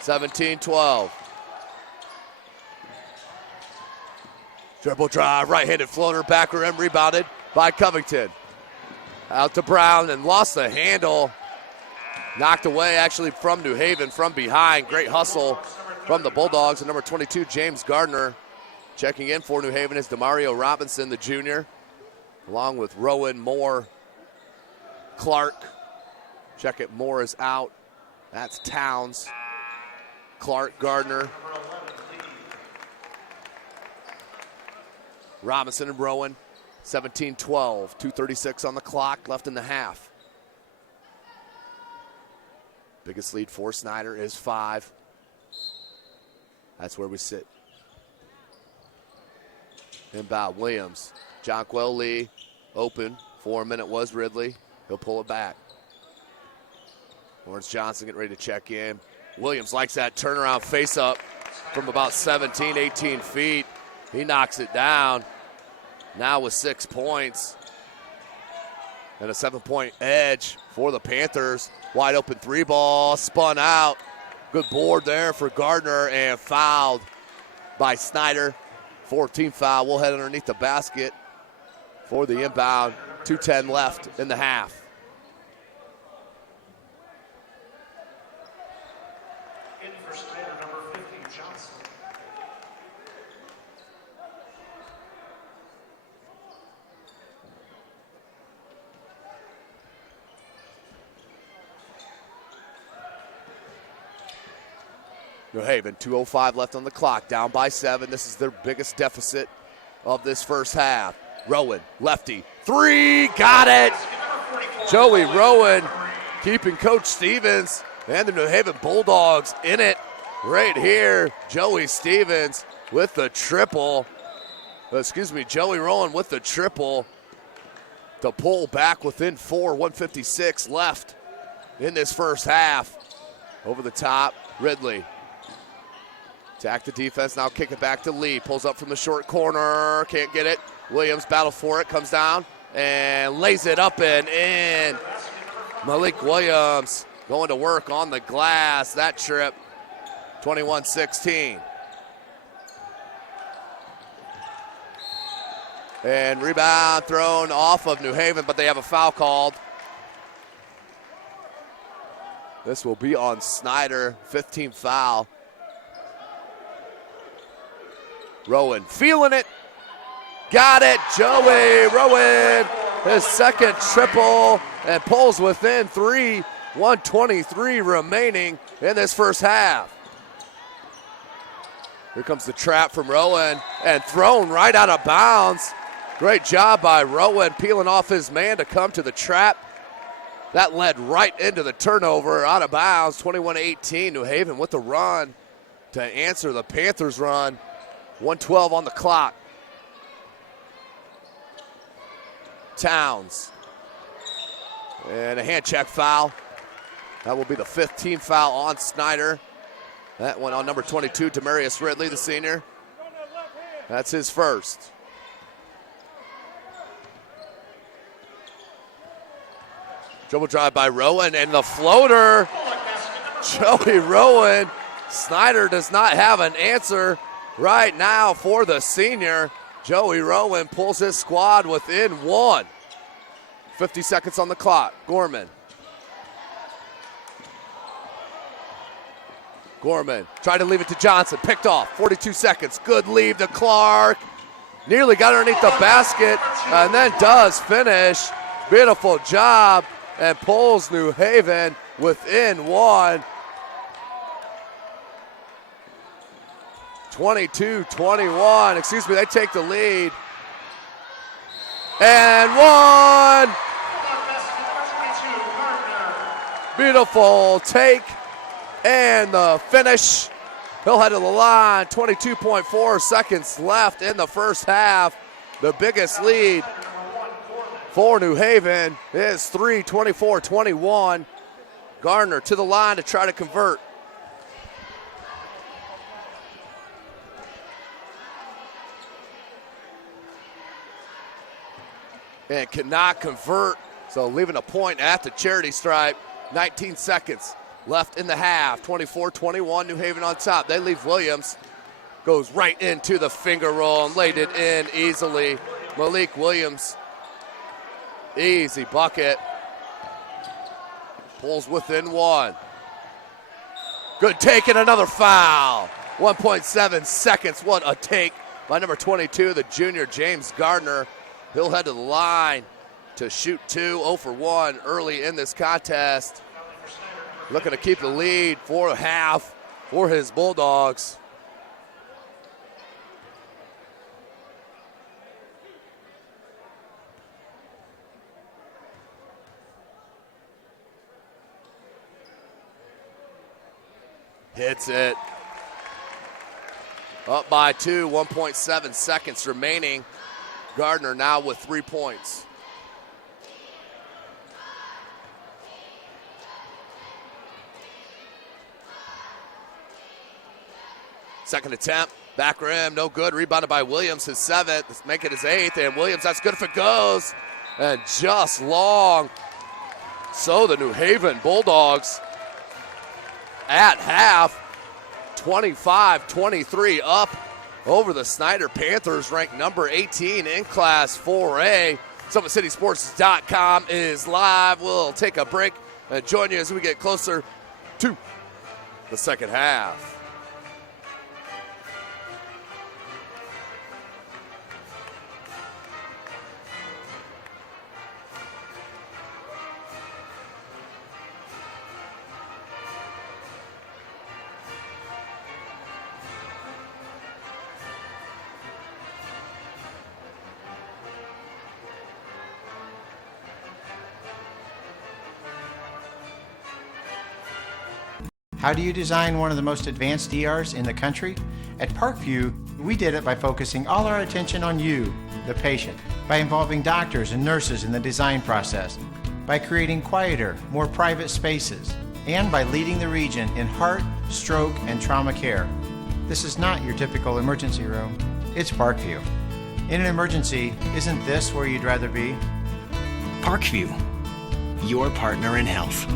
17-12. Dribble drive, right-handed floater, back rim, rebounded by Covington. Out to Brown and lost the handle. Knocked away actually from New Haven from behind. Great hustle from the Bulldogs. And number 22, James Gardner. Checking in for New Haven is DeMario Robinson, the junior, along with Rowan, Moore, Clark. Check it, Moore is out. That's Towns. Clark, Gardner, Robinson and Rowan. 17-12, 2:36 on the clock, left in the half. Biggest lead for Snider is 5. That's where we sit. Inbound, Williams. Jonquel Lee, open. 4 minute was Ridley. He'll pull it back. Lawrence Johnson getting ready to check in. Williams likes that turnaround face-up from about 17, 18 feet. He knocks it down. Now with 6 points. And a 7-point edge for the Panthers. Wide open 3 ball, spun out. Good board there for Gardner and fouled by Snider. 14 foul. We'll head underneath the basket for the inbound. 2:10 left in the half. In for Snider, number 50, Johnson. New Haven, 2:05 left on the clock, down by 7. This is their biggest deficit of this first half. Rowan, lefty, 3, got it! Joey Rowan keeping Coach Stevens and the New Haven Bulldogs in it right here. Joey Stevens with the triple. Joey Rowan with the triple to pull back within 4, 1:56 left in this first half. Over the top, Ridley. Attack the defense, now kick it back to Lee. Pulls up from the short corner, can't get it. Williams battle for it, comes down and lays it up and in. Malik Williams going to work on the glass that trip. 21-16. And rebound thrown off of New Haven, but they have a foul called. This will be on Snider, 15th foul. Rowan feeling it. Got it, Joey Rowan. His second triple and pulls within 3. 1:23 remaining in this first half. Here comes the trap from Rowan and thrown right out of bounds. Great job by Rowan peeling off his man to come to the trap. That led right into the turnover, out of bounds. 21-18, New Haven with the run to answer the Panthers' run. 1:12 on the clock. Towns. And a hand check foul. That will be the 15th foul on Snider. That one on number 22, Demarius Ridley, the senior. That's his first. Dribble drive by Rowan and the floater. Joey Rowan. Snider does not have an answer right now for the senior. Joey Rowan pulls his squad within 1. 50 seconds on the clock. Gorman tried to leave it to Johnson. Picked off. 42 seconds. Good leave to Clark. Nearly got underneath the basket and then does finish. Beautiful job and pulls New Haven within 1. 22-21. They take the lead. And 1. Beautiful take. And the finish. He'll head to the line. 22.4 seconds left in the first half. The biggest lead for New Haven is 3, 24-21. Gardner to the line to try to convert. And cannot convert, so leaving a point at the charity stripe. 19 seconds left in the half. 24-21, New Haven on top. They leave Williams. Goes right into the finger roll and laid it in easily. Malik Williams. Easy bucket. Pulls within 1. Good take and another foul. 1.7 seconds. What a take by number 22, the junior James Gardner. He'll head to the line to shoot 2, 0 for 1 early in this contest. Looking to keep the lead for a half for his Bulldogs. Hits it. Up by 2, 1.7 seconds remaining. Gardner now with 3 points. Second attempt, back rim, no good. Rebounded by Williams, his 7th. Let's make it his 8th. And Williams, that's good if it goes. And just long. So the New Haven Bulldogs at half, 25-23 up over the Snider Panthers, ranked number 18 in Class 4A. SummitCitySports.com is live. We'll take a break and join you as we get closer to the second half. How do you design one of the most advanced ERs in the country? At Parkview, we did it by focusing all our attention on you, the patient, by involving doctors and nurses in the design process, by creating quieter, more private spaces, and by leading the region in heart, stroke, and trauma care. This is not your typical emergency room. It's Parkview. In an emergency, isn't this where you'd rather be? Parkview, your partner in health.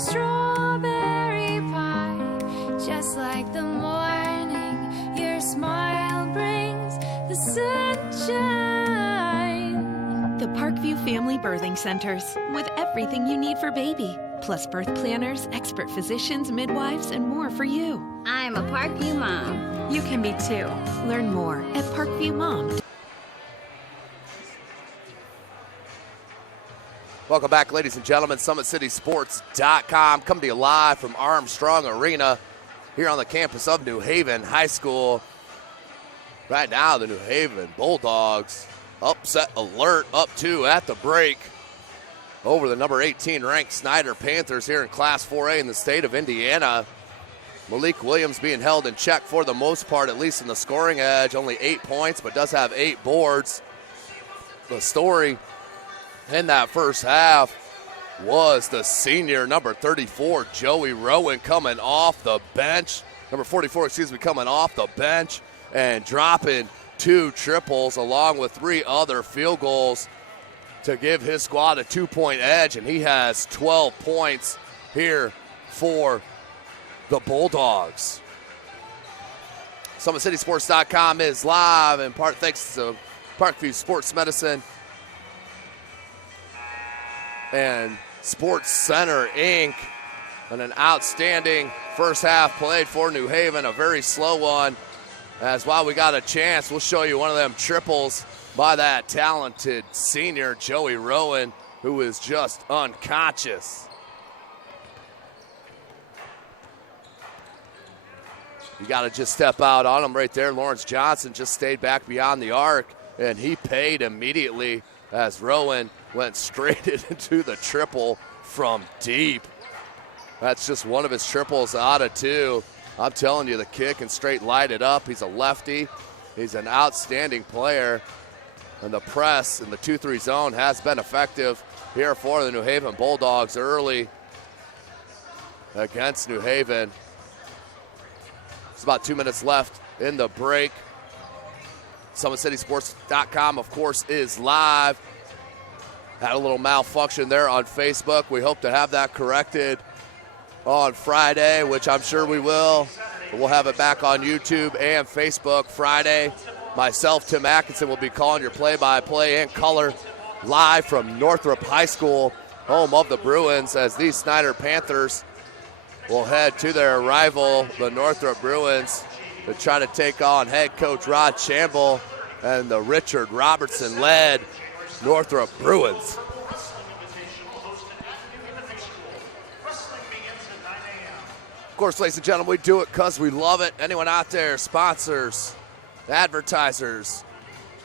strawberry pie. Just like the morning, your smile brings the sunshine. The Parkview Family Birthing Centers, with everything you need for baby, plus birth planners, expert physicians, midwives, and more for you. I'm a Parkview mom. You can be too. Learn more at parkviewmom.com. Welcome back, ladies and gentlemen. SummitCitySports.com. Coming to you live from Armstrong Arena here on the campus of New Haven High School. Right now, the New Haven Bulldogs upset alert, up 2 at the break over the number 18 ranked Snider Panthers here in Class 4A in the state of Indiana. Malik Williams being held in check for the most part, at least in the scoring edge. Only 8 points, but does have 8 boards. The story in that first half was the senior, number 34, Joey Rowan, coming off the bench. Number 44, coming off the bench and dropping 2 triples along with 3 other field goals to give his squad a 2-point edge, and he has 12 points here for the Bulldogs. SummitCitySports.com is live, in part thanks to Parkview Sports Medicine and Sports Center, Inc. And an outstanding first half played for New Haven, a very slow one. As while we got a chance, we'll show you one of them triples by that talented senior, Joey Rowan, who is just unconscious. You got to just step out on him right there. Lawrence Johnson just stayed back beyond the arc, and he paid immediately as Rowan went straight into the triple from deep. That's just one of his triples out of 2. I'm telling you, the kid can straight light it up. He's a lefty. He's an outstanding player. And the press in the 2-3 zone has been effective here for the New Haven Bulldogs early against New Haven. There's about 2 minutes left in the break. SummitCitySports.com, of course, is live. Had a little malfunction there on Facebook. We hope to have that corrected on Friday, which I'm sure we will. But we'll have it back on YouTube and Facebook Friday. Myself, Tim Atkinson, will be calling your play-by-play and color live from Northrop High School, home of the Bruins, as these Snider Panthers will head to their rival, the Northrop Bruins, to try to take on head coach Rod Chamble and the Richard Robertson-led Northrop Bruins. Of course, ladies and gentlemen, we do it because we love it. Anyone out there, sponsors, advertisers,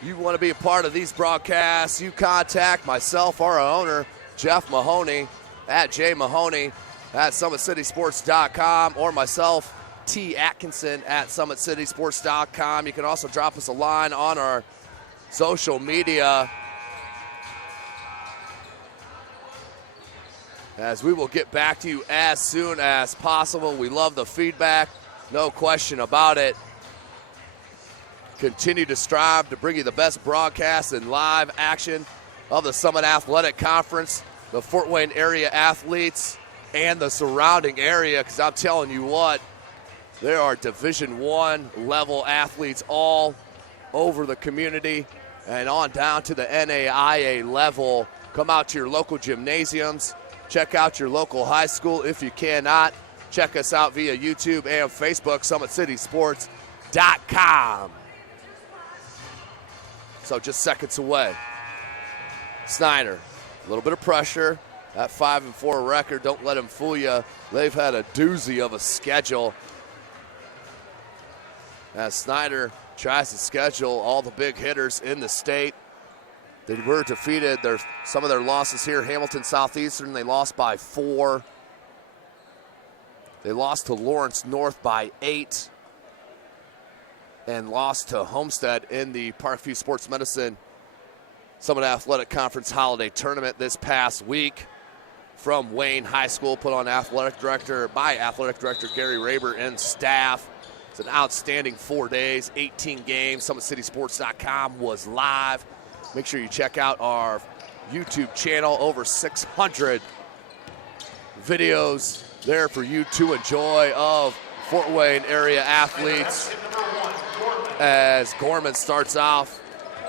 you want to be a part of these broadcasts, you contact myself or our owner, Jeff Mahoney, at jmahoney at SummitCitySports.com, or myself, T. Atkinson, at SummitCitySports.com. You can also drop us a line on our social media, as we will get back to you as soon as possible. We love the feedback, no question about it. Continue to strive to bring you the best broadcast and live action of the Summit Athletic Conference, the Fort Wayne area athletes, and the surrounding area, because I'm telling you what, there are Division I level athletes all over the community and on down to the NAIA level. Come out to your local gymnasiums. Check out your local high school. If you cannot, check us out via YouTube and Facebook, SummitCitySports.com. So just seconds away. Snider, a little bit of pressure. That 5-4 record, don't let them fool you. They've had a doozy of a schedule, as Snider tries to schedule all the big hitters in the state. They were defeated. Some of their losses here, Hamilton Southeastern, they lost by 4. They lost to Lawrence North by 8. And lost to Homestead in the Parkview Sports Medicine Summit Athletic Conference Holiday Tournament this past week. From Wayne High School, put on by Athletic Director Gary Raber and staff. It's an outstanding 4 days, 18 games. SummitCitySports.com was live. Make sure you check out our YouTube channel. Over 600 videos there for you to enjoy of Fort Wayne area athletes as Gorman starts off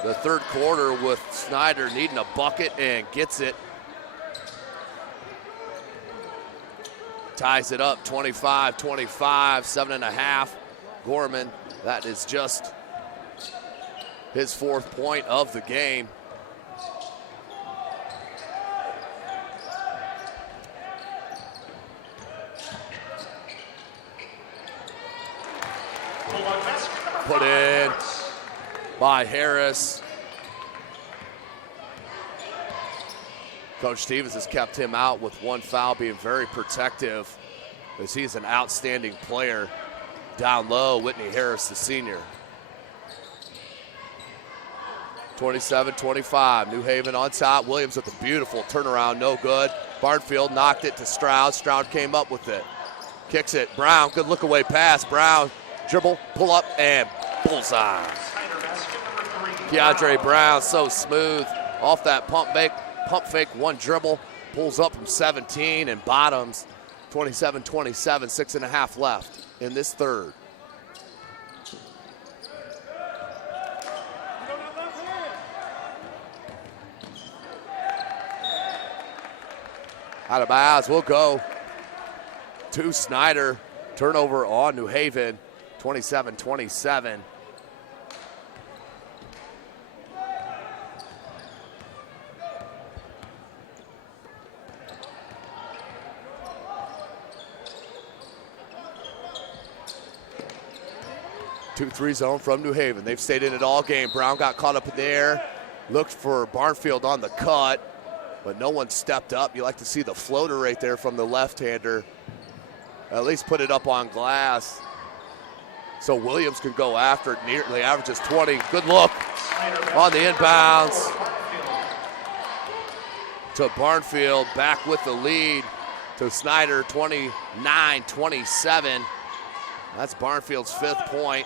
the third quarter with Snider needing a bucket and gets it. Ties it up 25-25, 7.5. Gorman, that is just his 4th point of the game. Put in by Harris. Coach Stevens has kept him out with 1 foul, being very protective as he's an outstanding player. Down low, Whitney Harris, the senior. 27-25, New Haven on top. Williams with a beautiful turnaround, no good. Barnfield knocked it to Stroud. Stroud came up with it. Kicks it, Brown, good look away pass. Brown, dribble, pull up, and bullseye. Keandre Brown, so smooth. Off that pump fake, 1 dribble. Pulls up from 17 and bottoms. 27-27, 6.5 left in this third. Out of bounds, we'll go to Snider. Turnover on New Haven, 27-27. Two-three zone from New Haven. They've stayed in it all game. Brown got caught up in the air. Looked for Barnfield on the cut, but no one stepped up. You like to see the floater right there from the left-hander. At least put it up on glass so Williams can go after it. Nearly averages 20. Good look on the inbounds to Barnfield. Back with the lead to Snider, 29-27. That's Barnfield's 5th point.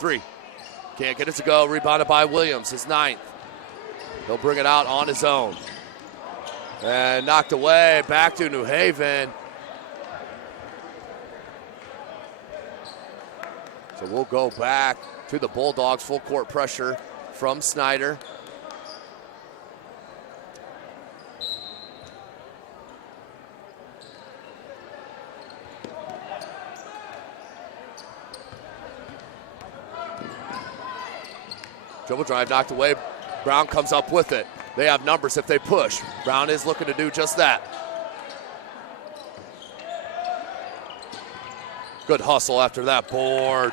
3. Can't get it to go. Rebounded by Williams, his 9th. He'll bring it out on his own. And knocked away, back to New Haven. So we'll go back to the Bulldogs. Full court pressure from Snider. Dribble drive knocked away. Brown comes up with it. They have numbers if they push. Brown is looking to do just that. Good hustle after that board.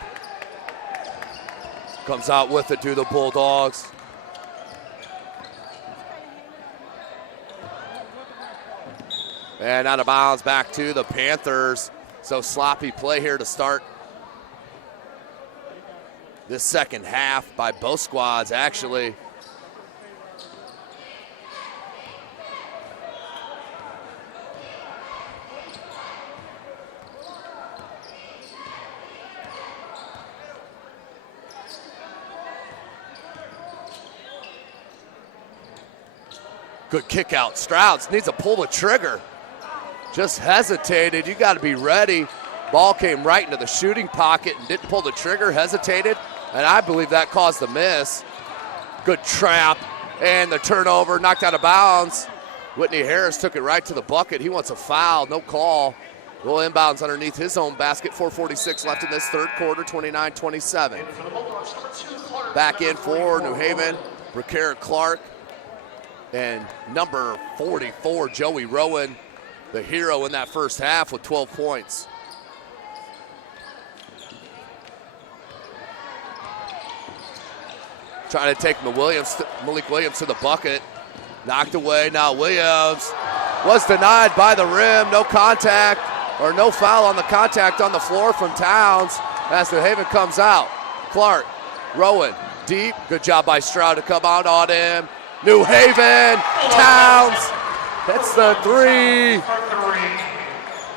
Comes out with it to the Bulldogs. And out of bounds back to the Panthers. So sloppy play here to start this second half by both squads, actually. Good kick out. Stroud needs to pull the trigger. Just hesitated. You got to be ready. Ball came right into the shooting pocket and didn't pull the trigger, hesitated, and I believe that caused the miss. Good trap and the turnover, knocked out of bounds. Whitney Harris took it right to the bucket. He wants a foul, no call. Will inbounds underneath his own basket. 4:46 left in this third quarter, 29-27. Back in for New Haven, Bracara Clark and number 44, Joey Rowan, the hero in that first half with 12 points. Trying to take Malik Williams to the bucket. Knocked away. Now Williams was denied by the rim. No contact or no foul on the contact on the floor from Towns as New Haven comes out. Clark, Rowan, deep. Good job by Stroud to come out on him. New Haven, Towns hits the 3.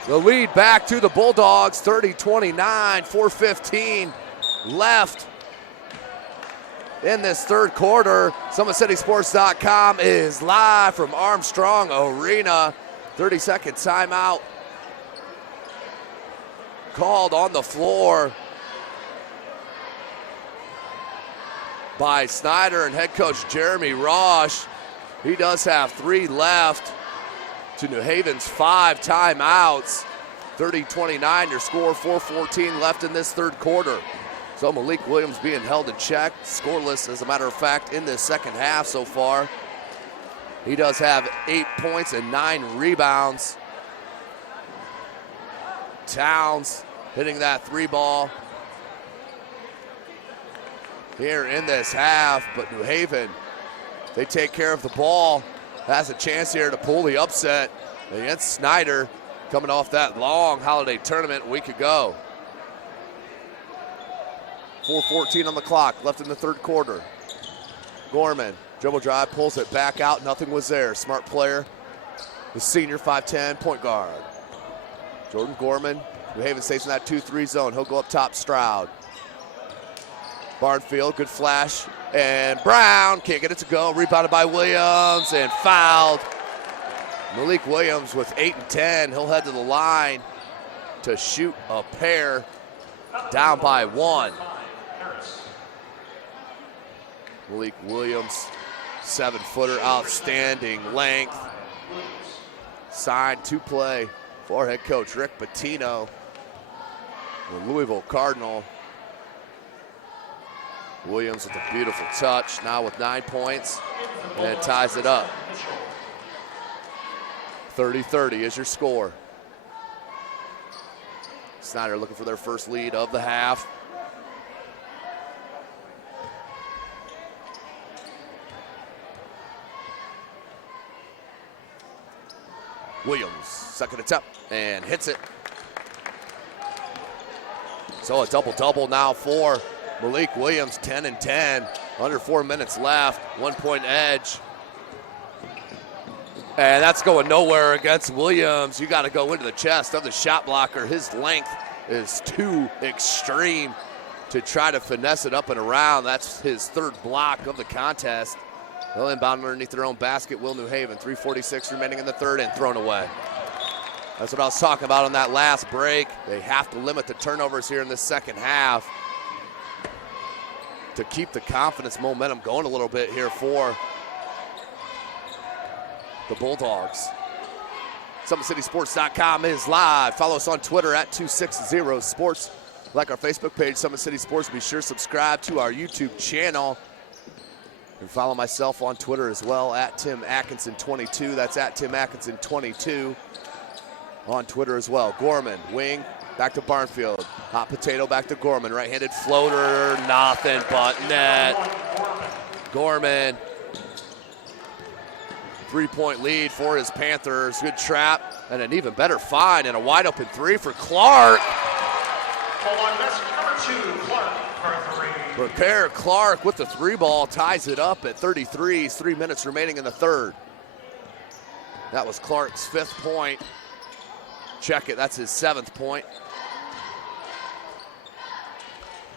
The lead back to the Bulldogs, 30-29, 4:15 left in this third quarter. SummitCitySports.com is live from Armstrong Arena. 30-second timeout called on the floor by Snider and head coach Jeremy Rosh. He does have 3 left to New Haven's 5 timeouts. 30-29 your score, 4:14 left in this third quarter. So Malik Williams being held in check, scoreless as a matter of fact in this second half so far. He does have 8 points and 9 rebounds. Towns hitting that 3 ball here in this half, but New Haven, they take care of the ball. Has a chance here to pull the upset against Snider, coming off that long holiday tournament a week ago. 4:14 on the clock, left in the third quarter. Gorman, dribble drive, pulls it back out, nothing was there. Smart player, the senior 5'10", point guard. Jordan Gorman, New Haven stays in that 2-3 zone. He'll go up top, Stroud. Barnfield, good flash, and Brown can't get it to go. Rebounded by Williams and fouled. Malik Williams with 8 and 10. He'll head to the line to shoot a pair, down by 1. Malik Williams, 7-footer, outstanding length. Signed to play for head coach Rick Pitino, the Louisville Cardinal. Williams with a beautiful touch, now with 9 points, and ties it up. 30-30 is your score. Snider looking for their first lead of the half. Williams, second attempt, and hits it. So a double-double now for Malik Williams, 10 and 10, under 4 minutes left, 1-point edge. And that's going nowhere against Williams. You got to go into the chest of the shot blocker. His length is too extreme to try to finesse it up and around. That's his third block of the contest. They'll inbound underneath their own basket, will New Haven. 3:46 remaining in the third and thrown away. That's what I was talking about on that last break. They have to limit the turnovers here in the second half to keep the confidence momentum going a little bit here for the Bulldogs. SummitCitySports.com is live. Follow us on Twitter at 260sports. Like our Facebook page, Summit City Sports. Be sure to subscribe to our YouTube channel. And follow myself on Twitter as well, at Tim Atkinson22. That's at Tim Atkinson22 on Twitter as well. Gorman, wing, back to Barnfield. Hot potato, back to Gorman. Right-handed floater, nothing but net. Gorman, 3-point lead for his Panthers. Good trap and an even better find and a wide-open 3 for Clark. Prepare Clark with the 3-ball, ties it up at 33. 3 minutes remaining in the third. That was Clark's 5th point. Check it, that's his 7th point.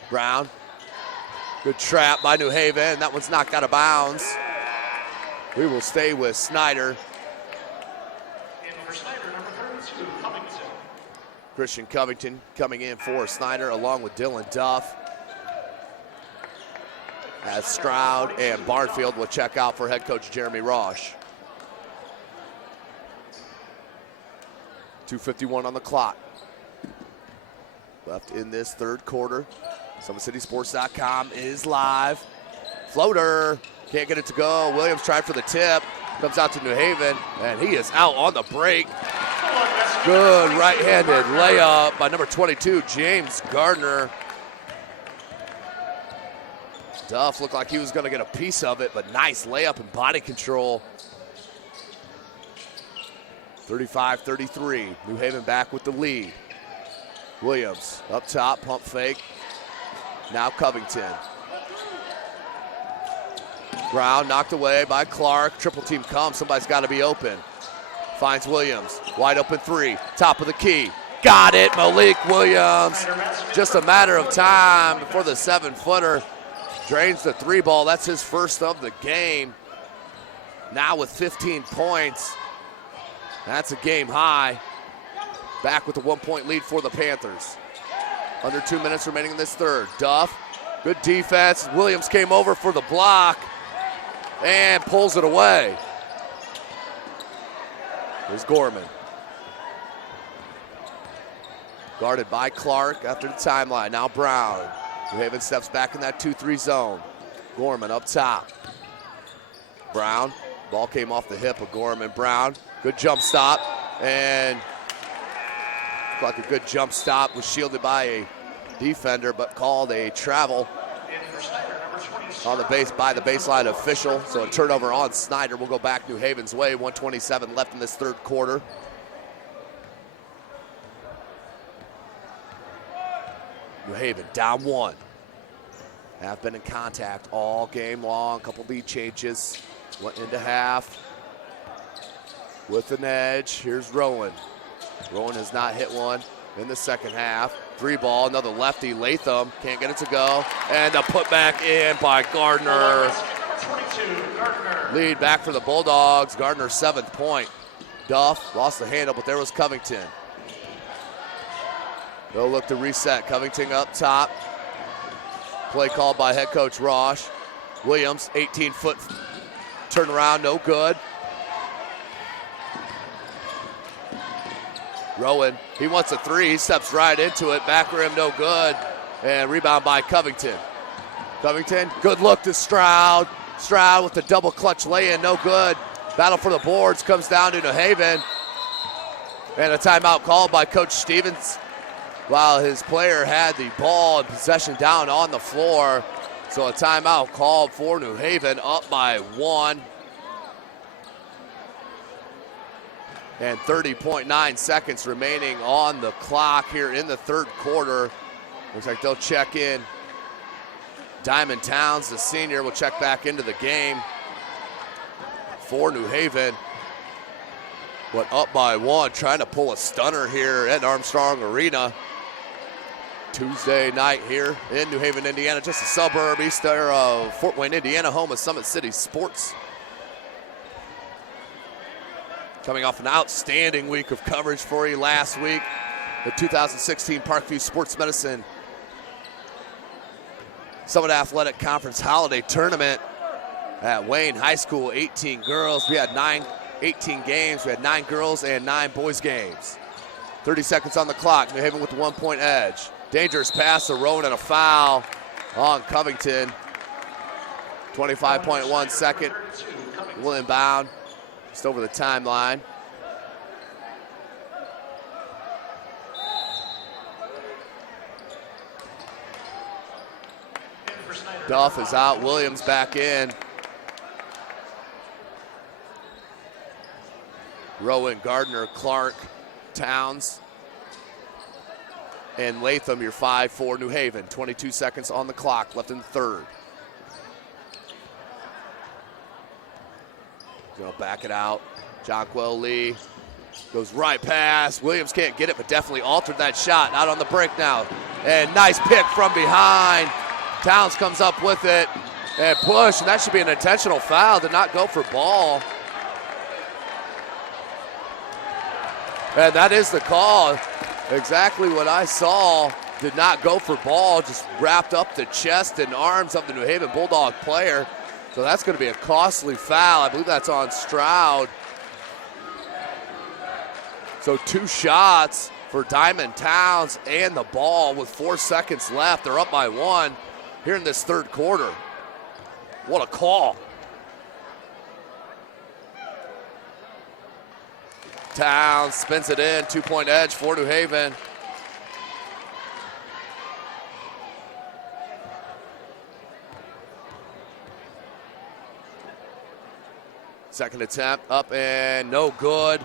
Brown, good trap by New Haven. That one's knocked out of bounds. We will stay with Snider. Christian Covington coming in for Snider along with Dylan Duff. As Stroud and Barnfield will check out for head coach Jeremy Rosh. 2:51 on the clock. Left in this third quarter. SummitCitySports.com is live. Floater, can't get it to go. Williams tried for the tip. Comes out to New Haven, and he is out on the break. Good right-handed layup by number 22, James Gardner. Duff looked like he was going to get a piece of it, but nice layup and body control. 35-33, New Haven back with the lead. Williams up top, pump fake. Now Covington. Brown knocked away by Clark. Triple team comes, somebody's got to be open. Finds Williams, wide open 3, top of the key. Got it, Malik Williams. Just a matter of time before the 7-footer Drains the 3 ball. That's his first of the game. Now with 15 points. That's a game high. Back with the 1-point lead for the Panthers. Under 2 minutes remaining in this third. Duff, good defense. Williams came over for the block and pulls it away. Here's Gorman. Guarded by Clark after the timeline. Now Brown. New Haven steps back in that 2-3 zone. Gorman up top. Brown. Ball came off the hip of Gorman. Brown. Good jump stop. And looked like a good jump stop. Was shielded by a defender, but called a travel on the base by the baseline official. So a turnover on Snider will go back New Haven's way. 1:27 left in this third quarter. New Haven down 1. Have been in contact all game long. Couple lead changes. Went into half with an edge. Here's Rowan. Rowan has not hit one in the second half. 3 ball, another lefty. Latham can't get it to go. And a putback in by Gardner. Lead back for the Bulldogs. Gardner's 7th point. Duff lost the handle, but there was Covington. They'll look to reset. Covington up top. Play called by head coach Rosh. Williams, 18-foot turnaround, no good. Rowan, he wants a 3. He steps right into it. Back rim, no good. And rebound by Covington. Covington, good look to Stroud. Stroud with the double clutch lay-in, no good. Battle for the boards comes down to New Haven. And a timeout called by Coach Stevens while his player had the ball and possession down on the floor. So a timeout called for New Haven, up by 1. And 30.9 seconds remaining on the clock here in the third quarter. Looks like they'll check in. Diamond Towns, the senior, will check back into the game for New Haven. But up by 1, trying to pull a stunner here at Armstrong Arena. Tuesday night here in New Haven, Indiana, just a suburb east there of Fort Wayne, Indiana, home of Summit City Sports. Coming off an outstanding week of coverage for you last week. The 2016 Parkview Sports Medicine Summit Athletic Conference Holiday Tournament at Wayne High School, 18 girls. We had 18 games. We had 9 girls and 9 boys games. 30 seconds on the clock. New Haven with the 1-point edge. Dangerous pass to Rowan and a foul on Covington. 25.1 second. Will inbound. Just over the timeline. Duff is out. Williams back in. Rowan, Gardner, Clark, Towns, and Latham, your 5 for New Haven. 22 seconds on the clock left in the third. Gonna back it out. Jonquil Lee goes right past. Williams can't get it, but definitely altered that shot. Out on the break now. And nice pick from behind. Towns comes up with it and push, and that should be an intentional foul. Did not go for ball. And that is the call. Exactly what I saw. Did not go for ball, just wrapped up the chest and arms of the New Haven Bulldog player. So that's going to be a costly foul. I believe that's on Stroud. So 2 shots for Diamond Towns and the ball with 4 seconds left. They're up by 1 here in this third quarter. What a call. Towns spins it in, 2-point edge for New Haven. Second attempt up and no good.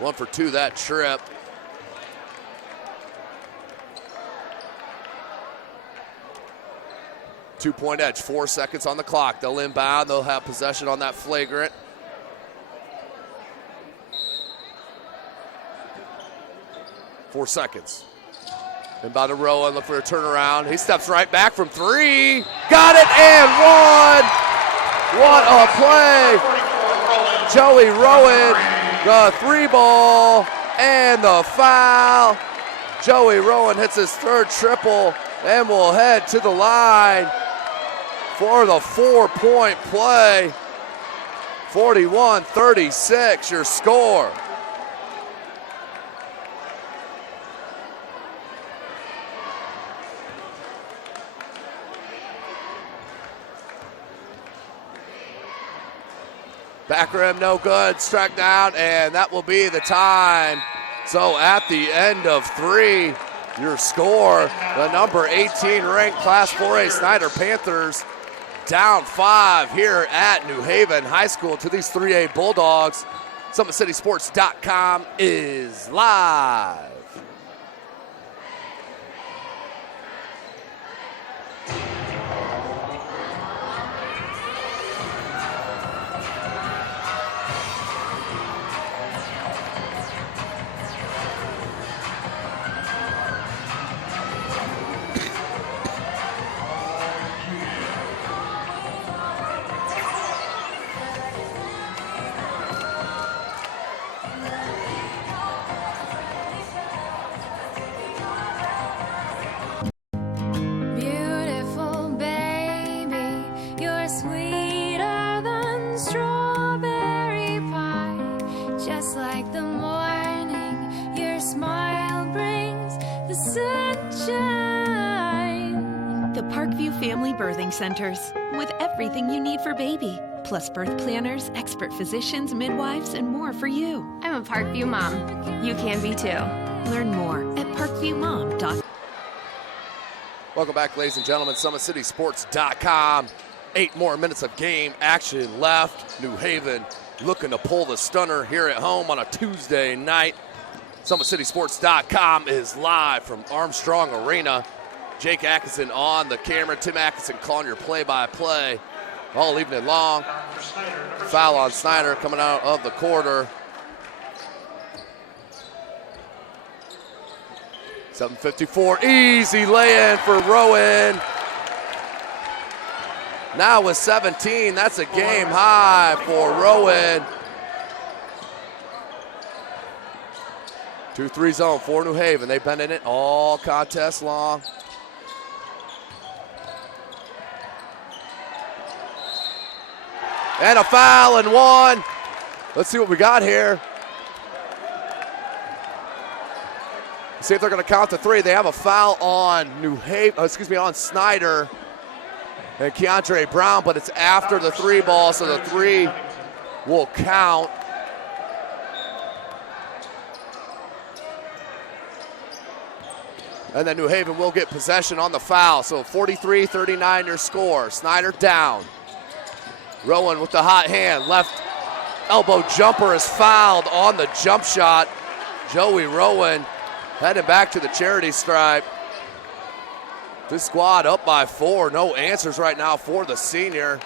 1 for 2 that trip. Two-point edge, 4 seconds on the clock. They'll inbound, they'll have possession on that flagrant. Four seconds. And by the Rowan, look for a turnaround. He steps right back from three. Got it and one. What a play. Joey Rowan, the three ball and the foul. Joey Rowan hits his third triple and will head to the line for the 4-point play. 41-36, your score. Back rim, no good, struck down, and that will be the time. So at the end of three, your score, the number 18 ranked Class 4A Snider Panthers down 5 here at New Haven High School to these 3A Bulldogs. SummitCitySports.com is live. Beautiful baby, you're sweeter than strawberry pie. Just like the morning, your smile brings the sunshine. The Parkview Family Birthing Centers, with everything you need for baby, plus birth planners, expert physicians, midwives, and more for you. I'm a Parkview mom. You can be too. Learn more at parkviewmom.com. Welcome back, ladies and gentlemen. SummitCitySports.com. 8 more minutes of game action left. New Haven looking to pull the stunner here at home on a Tuesday night. SummitCitySports.com is live from Armstrong Arena. Jake Atkinson on the camera. Tim Atkinson calling your play-by-play all evening long. Foul on Snider coming out of the quarter. 7:54, easy lay-in for Rowan. Now with 17, that's a game high for Rowan. 2-3 zone for New Haven. They've been in it all contest long. And a foul and one. Let's see what we got here. See if they're going to count to 3. They have a foul on on Snider and Keandre Brown, but it's after the 3 ball, so the 3 will count. And then New Haven will get possession on the foul. So 43-39 your score. Snider down. Rowan with the hot hand. Left elbow jumper is fouled on the jump shot. Joey Rowan heading back to the charity stripe. This squad up by 4. No answers right now for the senior.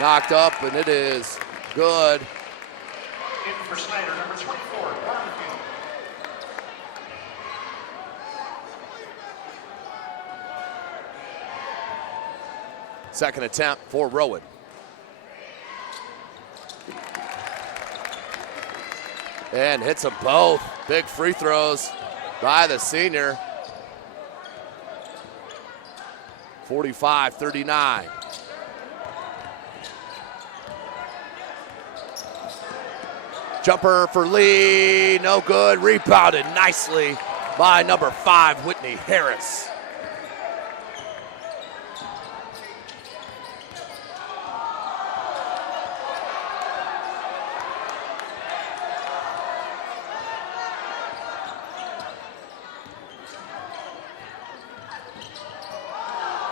Knocked up, and it is good. In for Snider, number 24, Parkview. Second attempt for Rowan. And hits them both. Big free throws by the senior. 45-39. Jumper for Lee, no good. Rebounded nicely by number 5, Whitney Harris.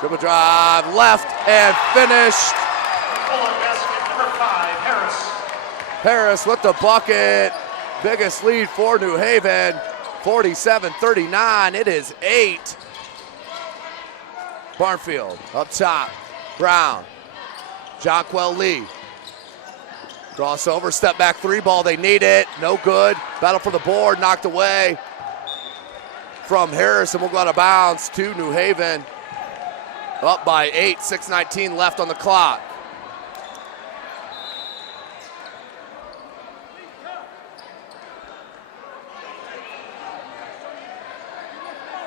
Dribble drive, left, and finished. Full-on basket, number 5, Harris. Harris with the bucket. Biggest lead for New Haven. 47-39. It is 8. Barnfield up top. Brown. Jonquel Lee. Crossover, step back three ball. They need it. No good. Battle for the board. Knocked away from Harris, and we'll go out of bounds to New Haven. Up by 8. 6:19 left on the clock.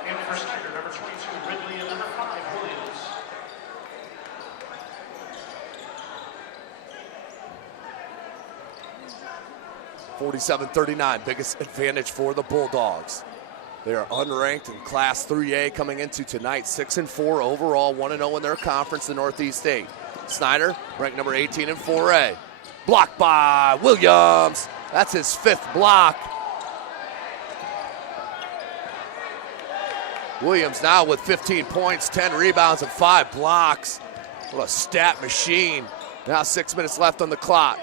And for Snider, number 22, Ridley, and number 5, Williams. (47-39), biggest advantage for the Bulldogs. They are unranked in Class 3A coming into tonight, 6-4 overall, 1-0 in their conference, the Northeast 8. Snider, ranked number 18 in 4A. Blocked by Williams. That's his 5th block. Williams now with 15 points, 10 rebounds, and 5 blocks. What a stat machine. Now 6 minutes left on the clock.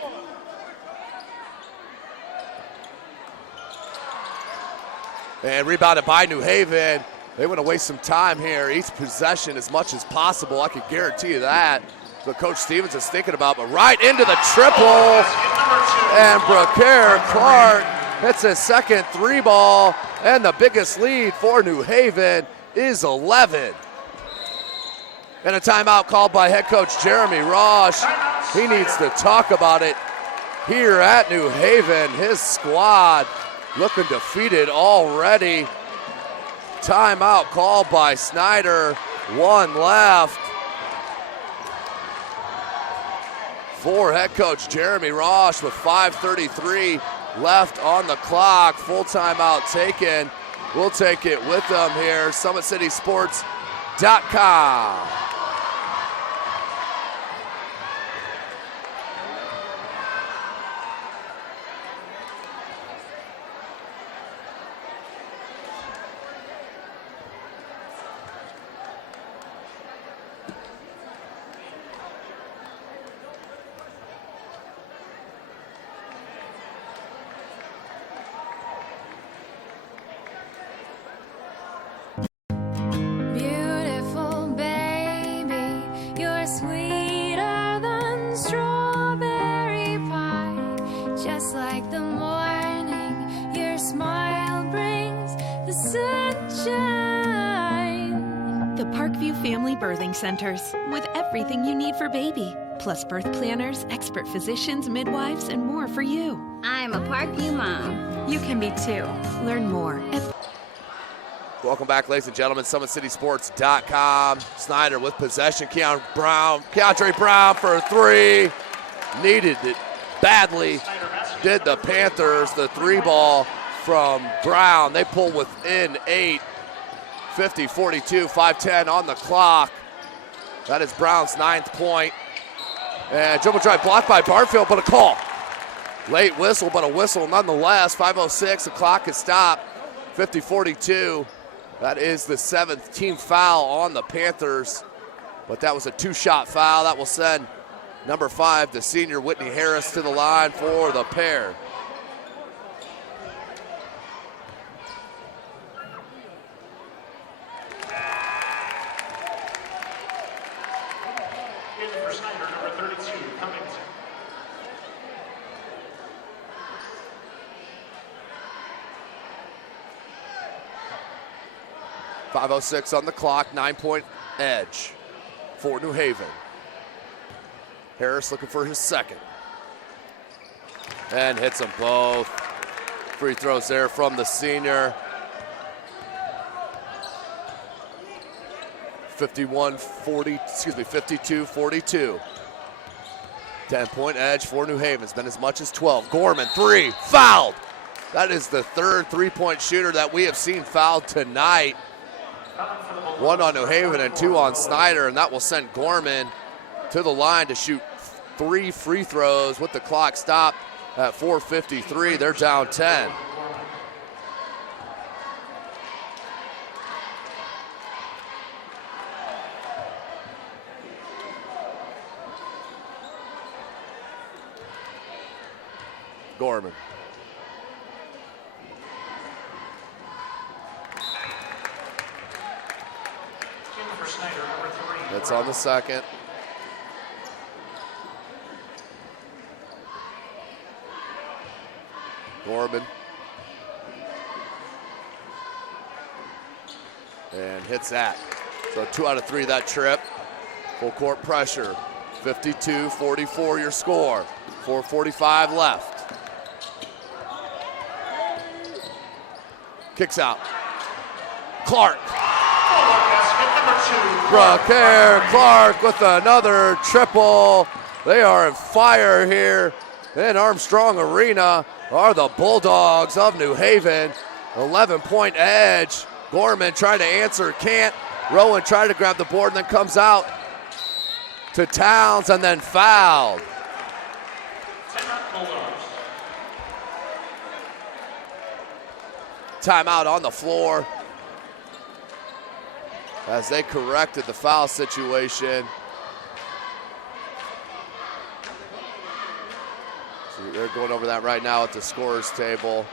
And rebounded by New Haven. They want to waste some time here. Each possession as much as possible. I can guarantee you that. What Coach Stevens is thinking about, but right into the triple. And Bracaire Clark hits his second 3-ball. And the biggest lead for New Haven is 11. And a timeout called by head coach Jeremy Rosh. He needs to talk about it here at New Haven. His squad looking defeated already. Timeout called by Snider. 1 left for head coach Jeremy Rosh with 5:33 left on the clock. Full timeout taken. We'll take it with them here. SummitCitySports.com. Beautiful baby, you're sweeter than strawberry pie. Just like the morning, your smile brings the sunshine. The Parkview Family Birthing Centers, with everything you need for baby, plus birth planners, expert physicians, midwives, and more for you. I'm a Parkview mom. You can be too. Learn more at Welcome back, ladies and gentlemen. SummitCitySports.com. Snider with possession. Keontre Brown for a 3. Needed it badly. Did the Panthers. The 3-ball from Brown. They pull within 8. 50-42, 5:10 on the clock. That is Brown's 9th point. And dribble drive blocked by Barfield, but a call. Late whistle, but a whistle nonetheless. 5:06, the clock is stopped. 50-42. That is the 7th team foul on the Panthers. But that was a 2-shot foul. That will send number 5, the senior Whitney Harris, to the line for the pair. In for Snider, number 32, Cummington. .506 on the clock, 9-point edge for New Haven. Harris looking for his second. And hits them both. Free throws there from the senior. 52-42. 10-point edge for New Haven. It's been as much as 12. Gorman, 3, fouled. That is the 3rd 3-point shooter that we have seen fouled tonight. 1 on New Haven and 2 on Snider, and that will send Gorman to the line to shoot 3 free throws with the clock stopped at 4:53. They're down 10. Gorman. for Snider, number 3. That's on the second. Gorman. And hits that. So 2 out of 3 that trip. Full court pressure. 52-44 your score. 4:45 left. Kicks out. Clark. Raquel Clark with another triple. They are on fire here in Armstrong Arena. Are the Bulldogs of New Haven. 11-point edge. Gorman trying to answer, can't. Rowan tried to grab the board and then comes out to Towns and then fouled. Timeout on the floor as they corrected the foul situation. So they're going over that right now at the scorer's table.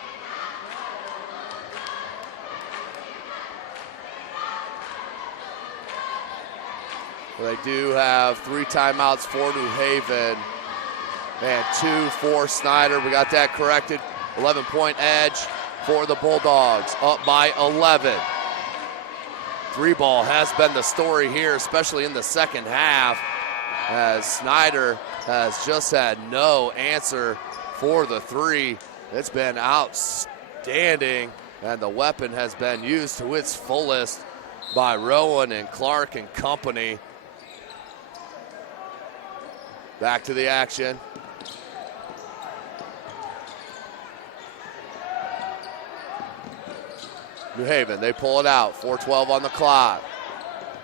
They do have 3 timeouts for New Haven and 2 for Snider. We got that corrected. 11-point edge for the Bulldogs, up by 11. 3-ball has been the story here, especially in the second half, as Snider has just had no answer for the 3. It's been outstanding, and the weapon has been used to its fullest by Rowan and Clark and company. Back to the action. New Haven, they pull it out. 4:12 on the clock.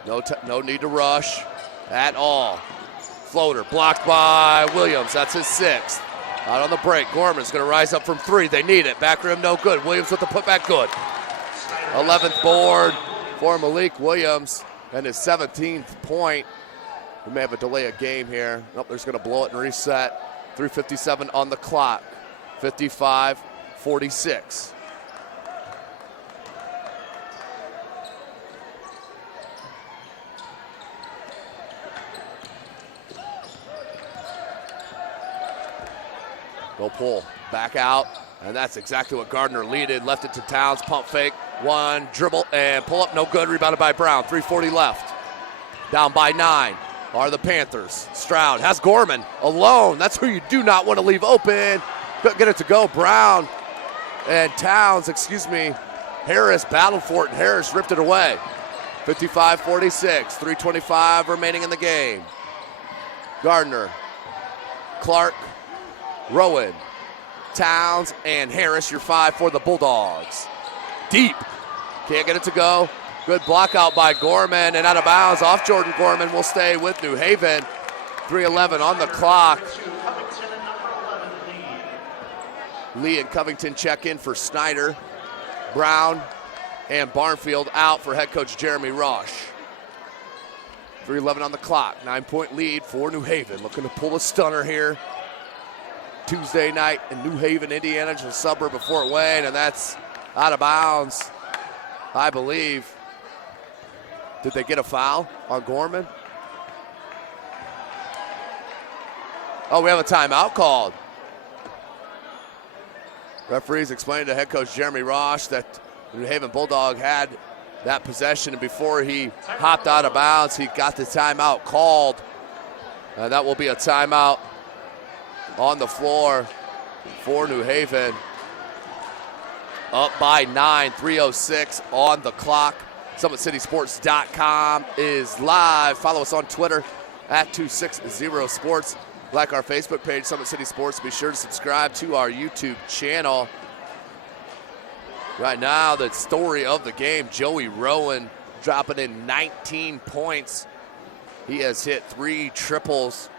No need to rush at all. Floater blocked by Williams. That's his 6th. Out on the break. Gorman's going to rise up from 3. They need it. Back rim, no good. Williams with the putback, good. 11th board for Malik Williams and his 17th point. We may have a delay of game here. Nope, they're just going to blow it and reset. 3:57 on the clock. 55-46. Go pull, back out, and that's exactly what Gardner needed. Left it to Towns, pump fake, 1, dribble, and pull up, no good. Rebounded by Brown, 3:40 left. Down by 9 are the Panthers. Stroud has Gorman alone. That's who you do not want to leave open. Couldn't get it to go. Brown and Towns, Harris battled for it, and Harris ripped it away. 55-46, 3:25 remaining in the game. Gardner, Clark, Rowan, Towns, and Harris, your 5 for the Bulldogs. Deep, can't get it to go. Good block out by Gorman and out of bounds off Jordan Gorman. Will stay with New Haven. 3:11 on the clock. Lee and Covington check in for Snider. Brown and Barnfield out for head coach Jeremy Rosh. 3:11 on the clock. 9-point lead for New Haven. Looking to pull a stunner here. Tuesday night in New Haven, Indiana, just a suburb of Fort Wayne, and that's out of bounds, I believe. Did they get a foul on Gorman? Oh, we have a timeout called. Referees explained to head coach Jeremy Rosh that the New Haven Bulldog had that possession, and before he hopped out of bounds, he got the timeout called. And that will be a timeout on the floor for New Haven. Up by 9, 3:06 on the clock. SummitCitySports.com is live. Follow us on Twitter at 260sports. Like our Facebook page, Summit City Sports. Be sure to subscribe to our YouTube channel. Right now, the story of the game, Joey Rowan dropping in 19 points. He has hit 3 triples.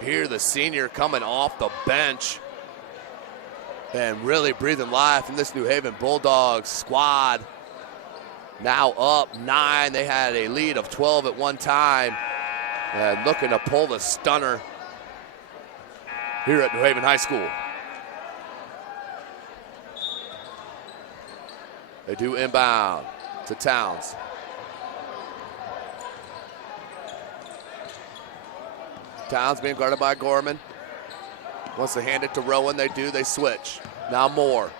Here, the senior coming off the bench and really breathing life in this New Haven Bulldogs squad. Now up 9. They had a lead of 12 at one time and looking to pull the stunner here at New Haven High School. They do inbound to Towns. Towns being guarded by Gorman. Wants to hand it to Rowan. They do. They switch. Now Moore.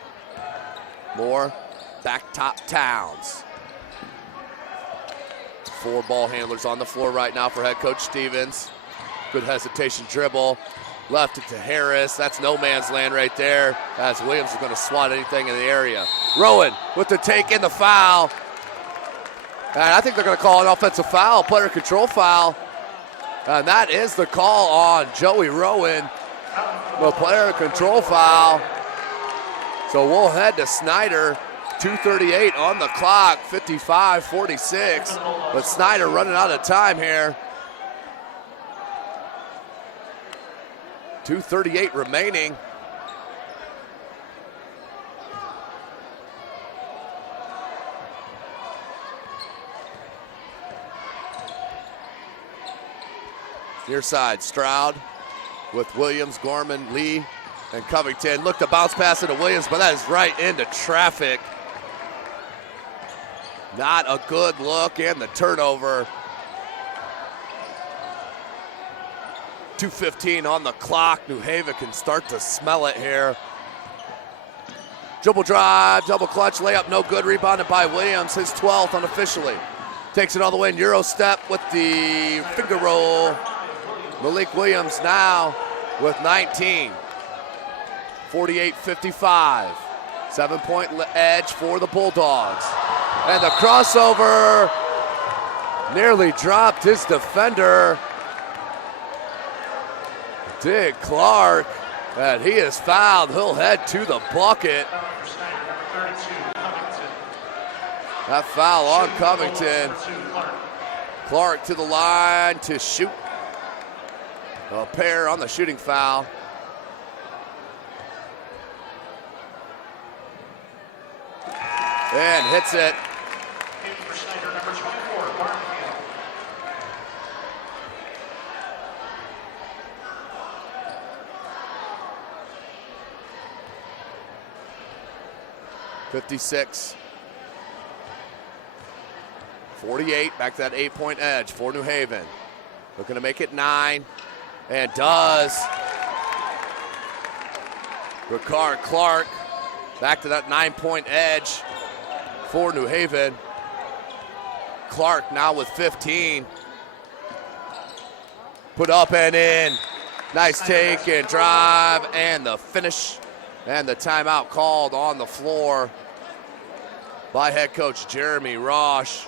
Moore, back top Towns. 4 ball handlers on the floor right now for head coach Stevens. Good hesitation dribble. Left it to Harris. That's no man's land right there, as Williams is going to swat anything in the area. Rowan with the take in the foul. And I think they're going to call an offensive foul, player control foul. And that is the call on Joey Rowan. The player control foul. So we'll head to Snider. 2:38 on the clock, 55-46. But Snider running out of time here. 2:38 remaining. Near side, Stroud with Williams, Gorman, Lee, and Covington. Look to bounce pass into Williams, but that is right into traffic. Not a good look, and the turnover. 2:15 on the clock. New Haven can start to smell it here. Dribble drive, double clutch, layup, no good. Rebounded by Williams, his 12th unofficially. Takes it all the way in Euro step with the finger roll. Malik Williams now with 19. 48-55. 7-point edge for the Bulldogs. And the crossover nearly dropped his defender. Dig Clark, and he is fouled. He'll head to the bucket. That foul on Covington. Clark to the line to shoot. A pair on the shooting foul. And hits it. For Snider, number 24, Parkview. .56. 48, back to that 8-point edge for New Haven. Looking to make it 9, and does. Ricard Clark back to that 9-point edge for New Haven. Clark now with 15. Put up and in. Nice take and drive and the finish. And the timeout called on the floor by head coach Jeremy Rosh.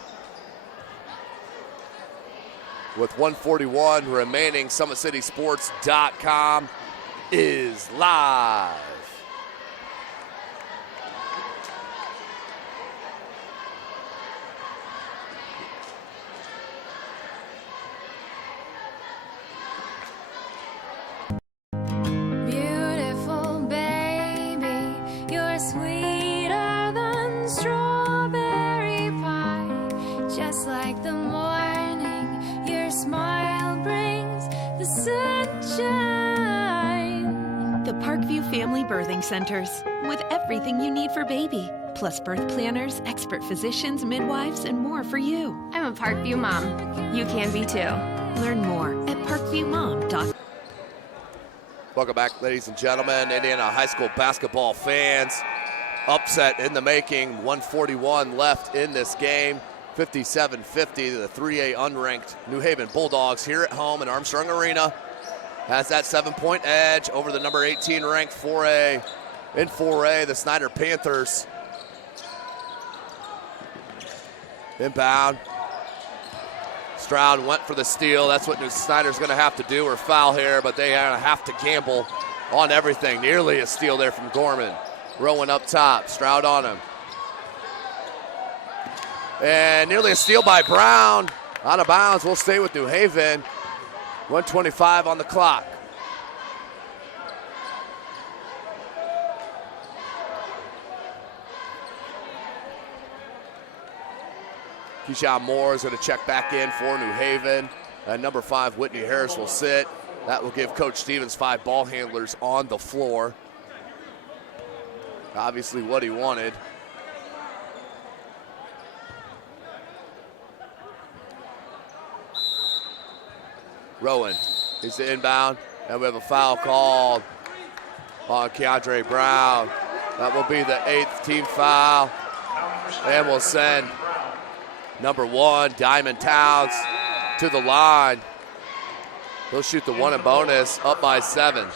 With 1:41 remaining, SummitCitySports.com is live. Beautiful baby, you're sweeter than strawberry pie. Just like the morning, your smile brings the sunshine. The Parkview Family Birthing Centers, with everything you need for baby, plus birth planners, expert physicians, midwives, and more for you. I'm a Parkview mom. You can be too. Learn more at parkviewmom.com. Welcome back, ladies and gentlemen, Indiana high school basketball fans. Upset in the making, 1:41 left in this game. 57-50, the 3A unranked New Haven Bulldogs here at home in Armstrong Arena. Has that 7-point edge over the number 18 ranked 4A. In 4A, the Snider Panthers. Inbound. Stroud went for the steal. That's what Snider's going to have to do or foul here, but they are going to have to gamble on everything. Nearly a steal there from Gorman. Rowan up top. Stroud on him. And nearly a steal by Brown. Out of bounds. We'll stay with New Haven. 1:25 on the clock. Keyshawn Moore is going to check back in for New Haven. And number 5, Whitney Harris will sit. That will give Coach Stevens 5 ball handlers on the floor. Obviously what he wanted. Rowan He's the inbound, and we have a foul called on Keandre Brown. That will be the 8th team foul, and we'll send number 1, Diamond Towns, to the line. He'll shoot the 1 and bonus, up by 7.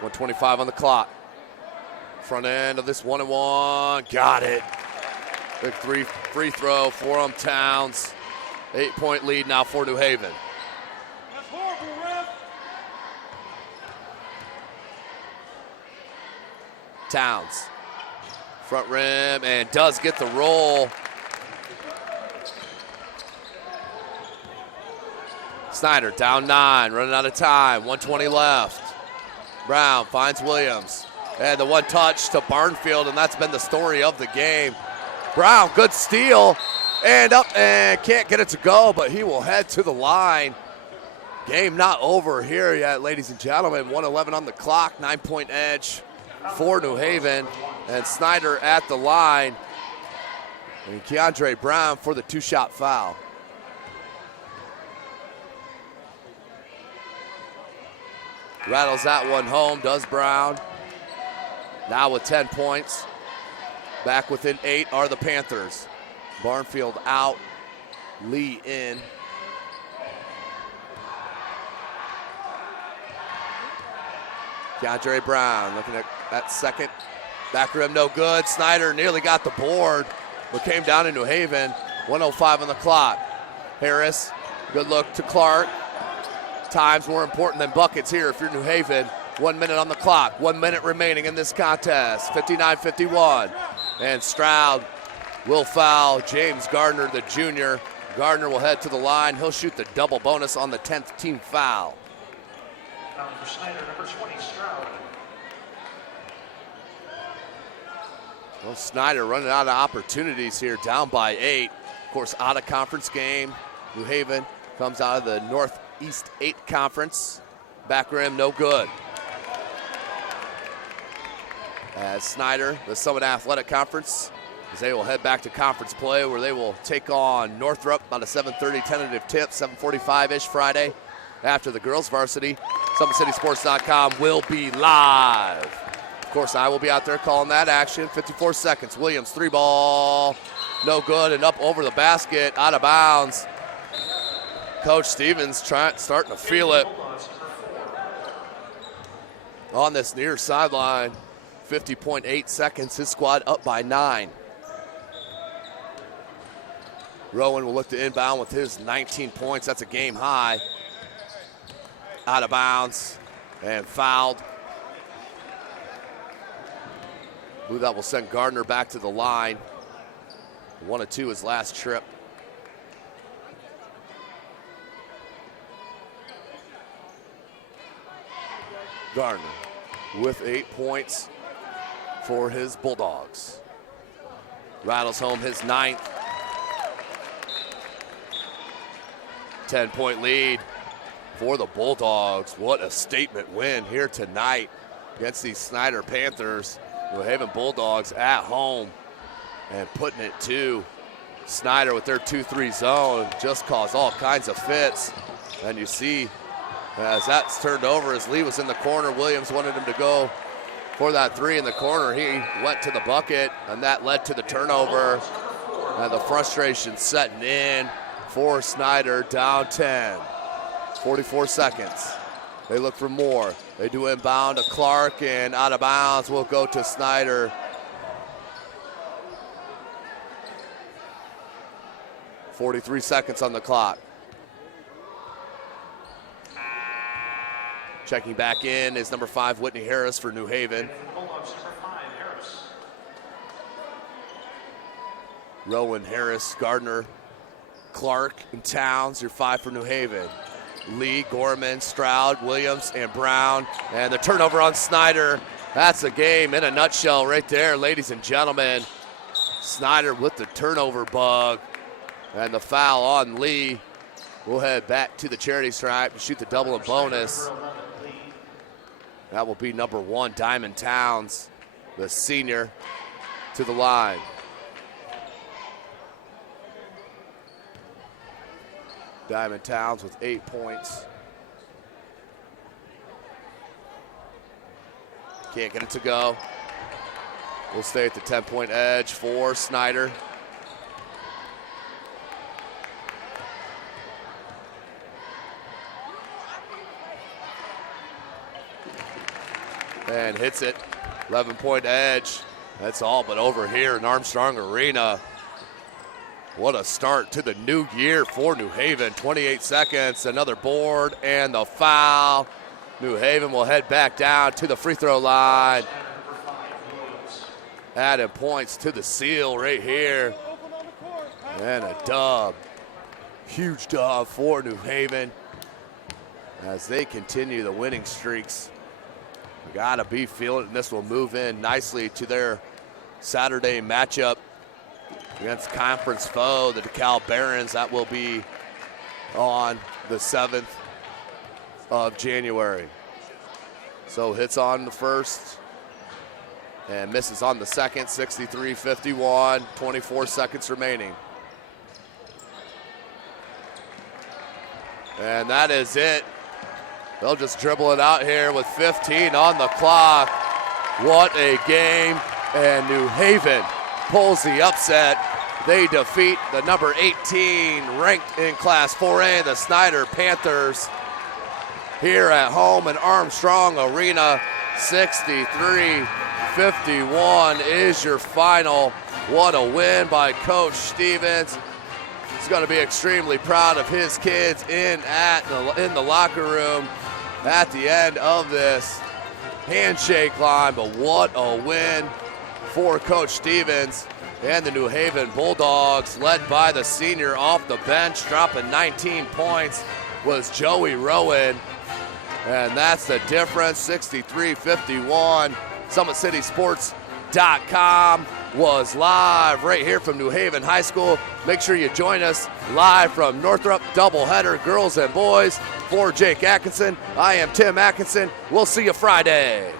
.125 on the clock. Front end of this 1-and-1, got it. Big free throw for him, Towns. 8-point lead now for New Haven. Towns, front rim, and does get the roll. Snider down 9, running out of time, 1:20 left. Brown finds Williams, and the one touch to Barnfield, and that's been the story of the game. Brown, good steal, and up, and can't get it to go, but he will head to the line. Game not over here yet, ladies and gentlemen. 1:11 on the clock, 9-point edge for New Haven, and Snider at the line, and Keandre Brown for the 2-shot foul. Rattles that one home, does Brown. Now with 10 points. Back within 8 are the Panthers. Barnfield out, Lee in. Keandre Brown looking at that second. Back rim no good. Snider nearly got the board, but came down in New Haven. 1:05 on the clock. Harris, good look to Clark. Time's more important than buckets here if you're New Haven. 1 minute on the clock. 1 minute remaining in this contest. 59-51. And Stroud will foul James Gardner, the junior. Gardner will head to the line. He'll shoot the double bonus on the 10th team foul. Fouling for Snider, number 20, Stroud. Well, Snider running out of opportunities here, down by 8. Of course, out of conference game. New Haven comes out of the Northeast 8 conference. Back rim, no good. As Snider, the Summit Athletic Conference, as they will head back to conference play where they will take on Northrop on a 7:30 tentative tip, 7:45-ish Friday after the girls varsity. SummitCitySports.com will be live. Of course, I will be out there calling that action. 54 seconds. Williams, 3-ball, no good, and up over the basket, out of bounds. Coach Stevens starting to feel it on this near sideline. 50.8 seconds, his squad up by 9. Rowan will look to inbound with his 19 points. That's a game high. Out of bounds and fouled. I believe that will send Gardner back to the line. 1 of 2 his last trip. Gardner with 8 points for his Bulldogs. Rattles home his 9th. 10-point lead for the Bulldogs. What a statement win here tonight against these Snider Panthers. New Haven Bulldogs at home and putting it to Snider with their 2-3 zone. Just caused all kinds of fits. And you see as that's turned over, as Lee was in the corner, Williams wanted him to go for that 3 in the corner. He went to the bucket, and that led to the turnover. And the frustration setting in for Snider, down 10. 44 seconds. They look for more. They do inbound to Clark, and out of bounds will go to Snider. .43 seconds on the clock. Checking back in is number 5, Whitney Harris for New Haven. Rowan, Harris, Gardner, Clark, and Towns, your 5 for New Haven. Lee, Gorman, Stroud, Williams, and Brown. And the turnover on Snider. That's a game in a nutshell right there, ladies and gentlemen. Snider with the turnover bug. And the foul on Lee. We'll head back to the charity stripe to shoot the double and bonus. That will be number 1, Diamond Towns, the senior. to the line. Diamond Towns with 8 points. Can't get it to go. We'll stay at the 10-point edge for Snider. And hits it. 11-point edge. That's all but over here in Armstrong Arena. What a start to the new year for New Haven. 28 seconds, another board, and the foul. New Haven will head back down to the free throw line. Adding points to the seal right here. And a dub. Huge dub for New Haven as they continue the winning streaks. We gotta be feeling it, and this will move in nicely to their Saturday matchup against conference foe, the DeKalb Barons. That will be on the 7th of January. So hits on the first and misses on the second. 63-51, 24 seconds remaining. And that is it. They'll just dribble it out here with 15 on the clock. What a game. And New Haven pulls the upset. They defeat the number 18 ranked in Class 4A, the Snider Panthers, here at home in Armstrong Arena. 63-51 is your final. What a win by Coach Stevens. He's going to be extremely proud of his kids in the locker room at the end of this handshake line. But what a win for Coach Stevens and the New Haven Bulldogs, led by the senior off the bench, dropping 19 points, was Joey Rowan. And that's the difference, 63-51. SummitCitySports.com was live right here from New Haven High School. Make sure you join us live from Northrop, doubleheader, girls and boys. For Jake Atkinson, I am Tim Atkinson. We'll see you Friday.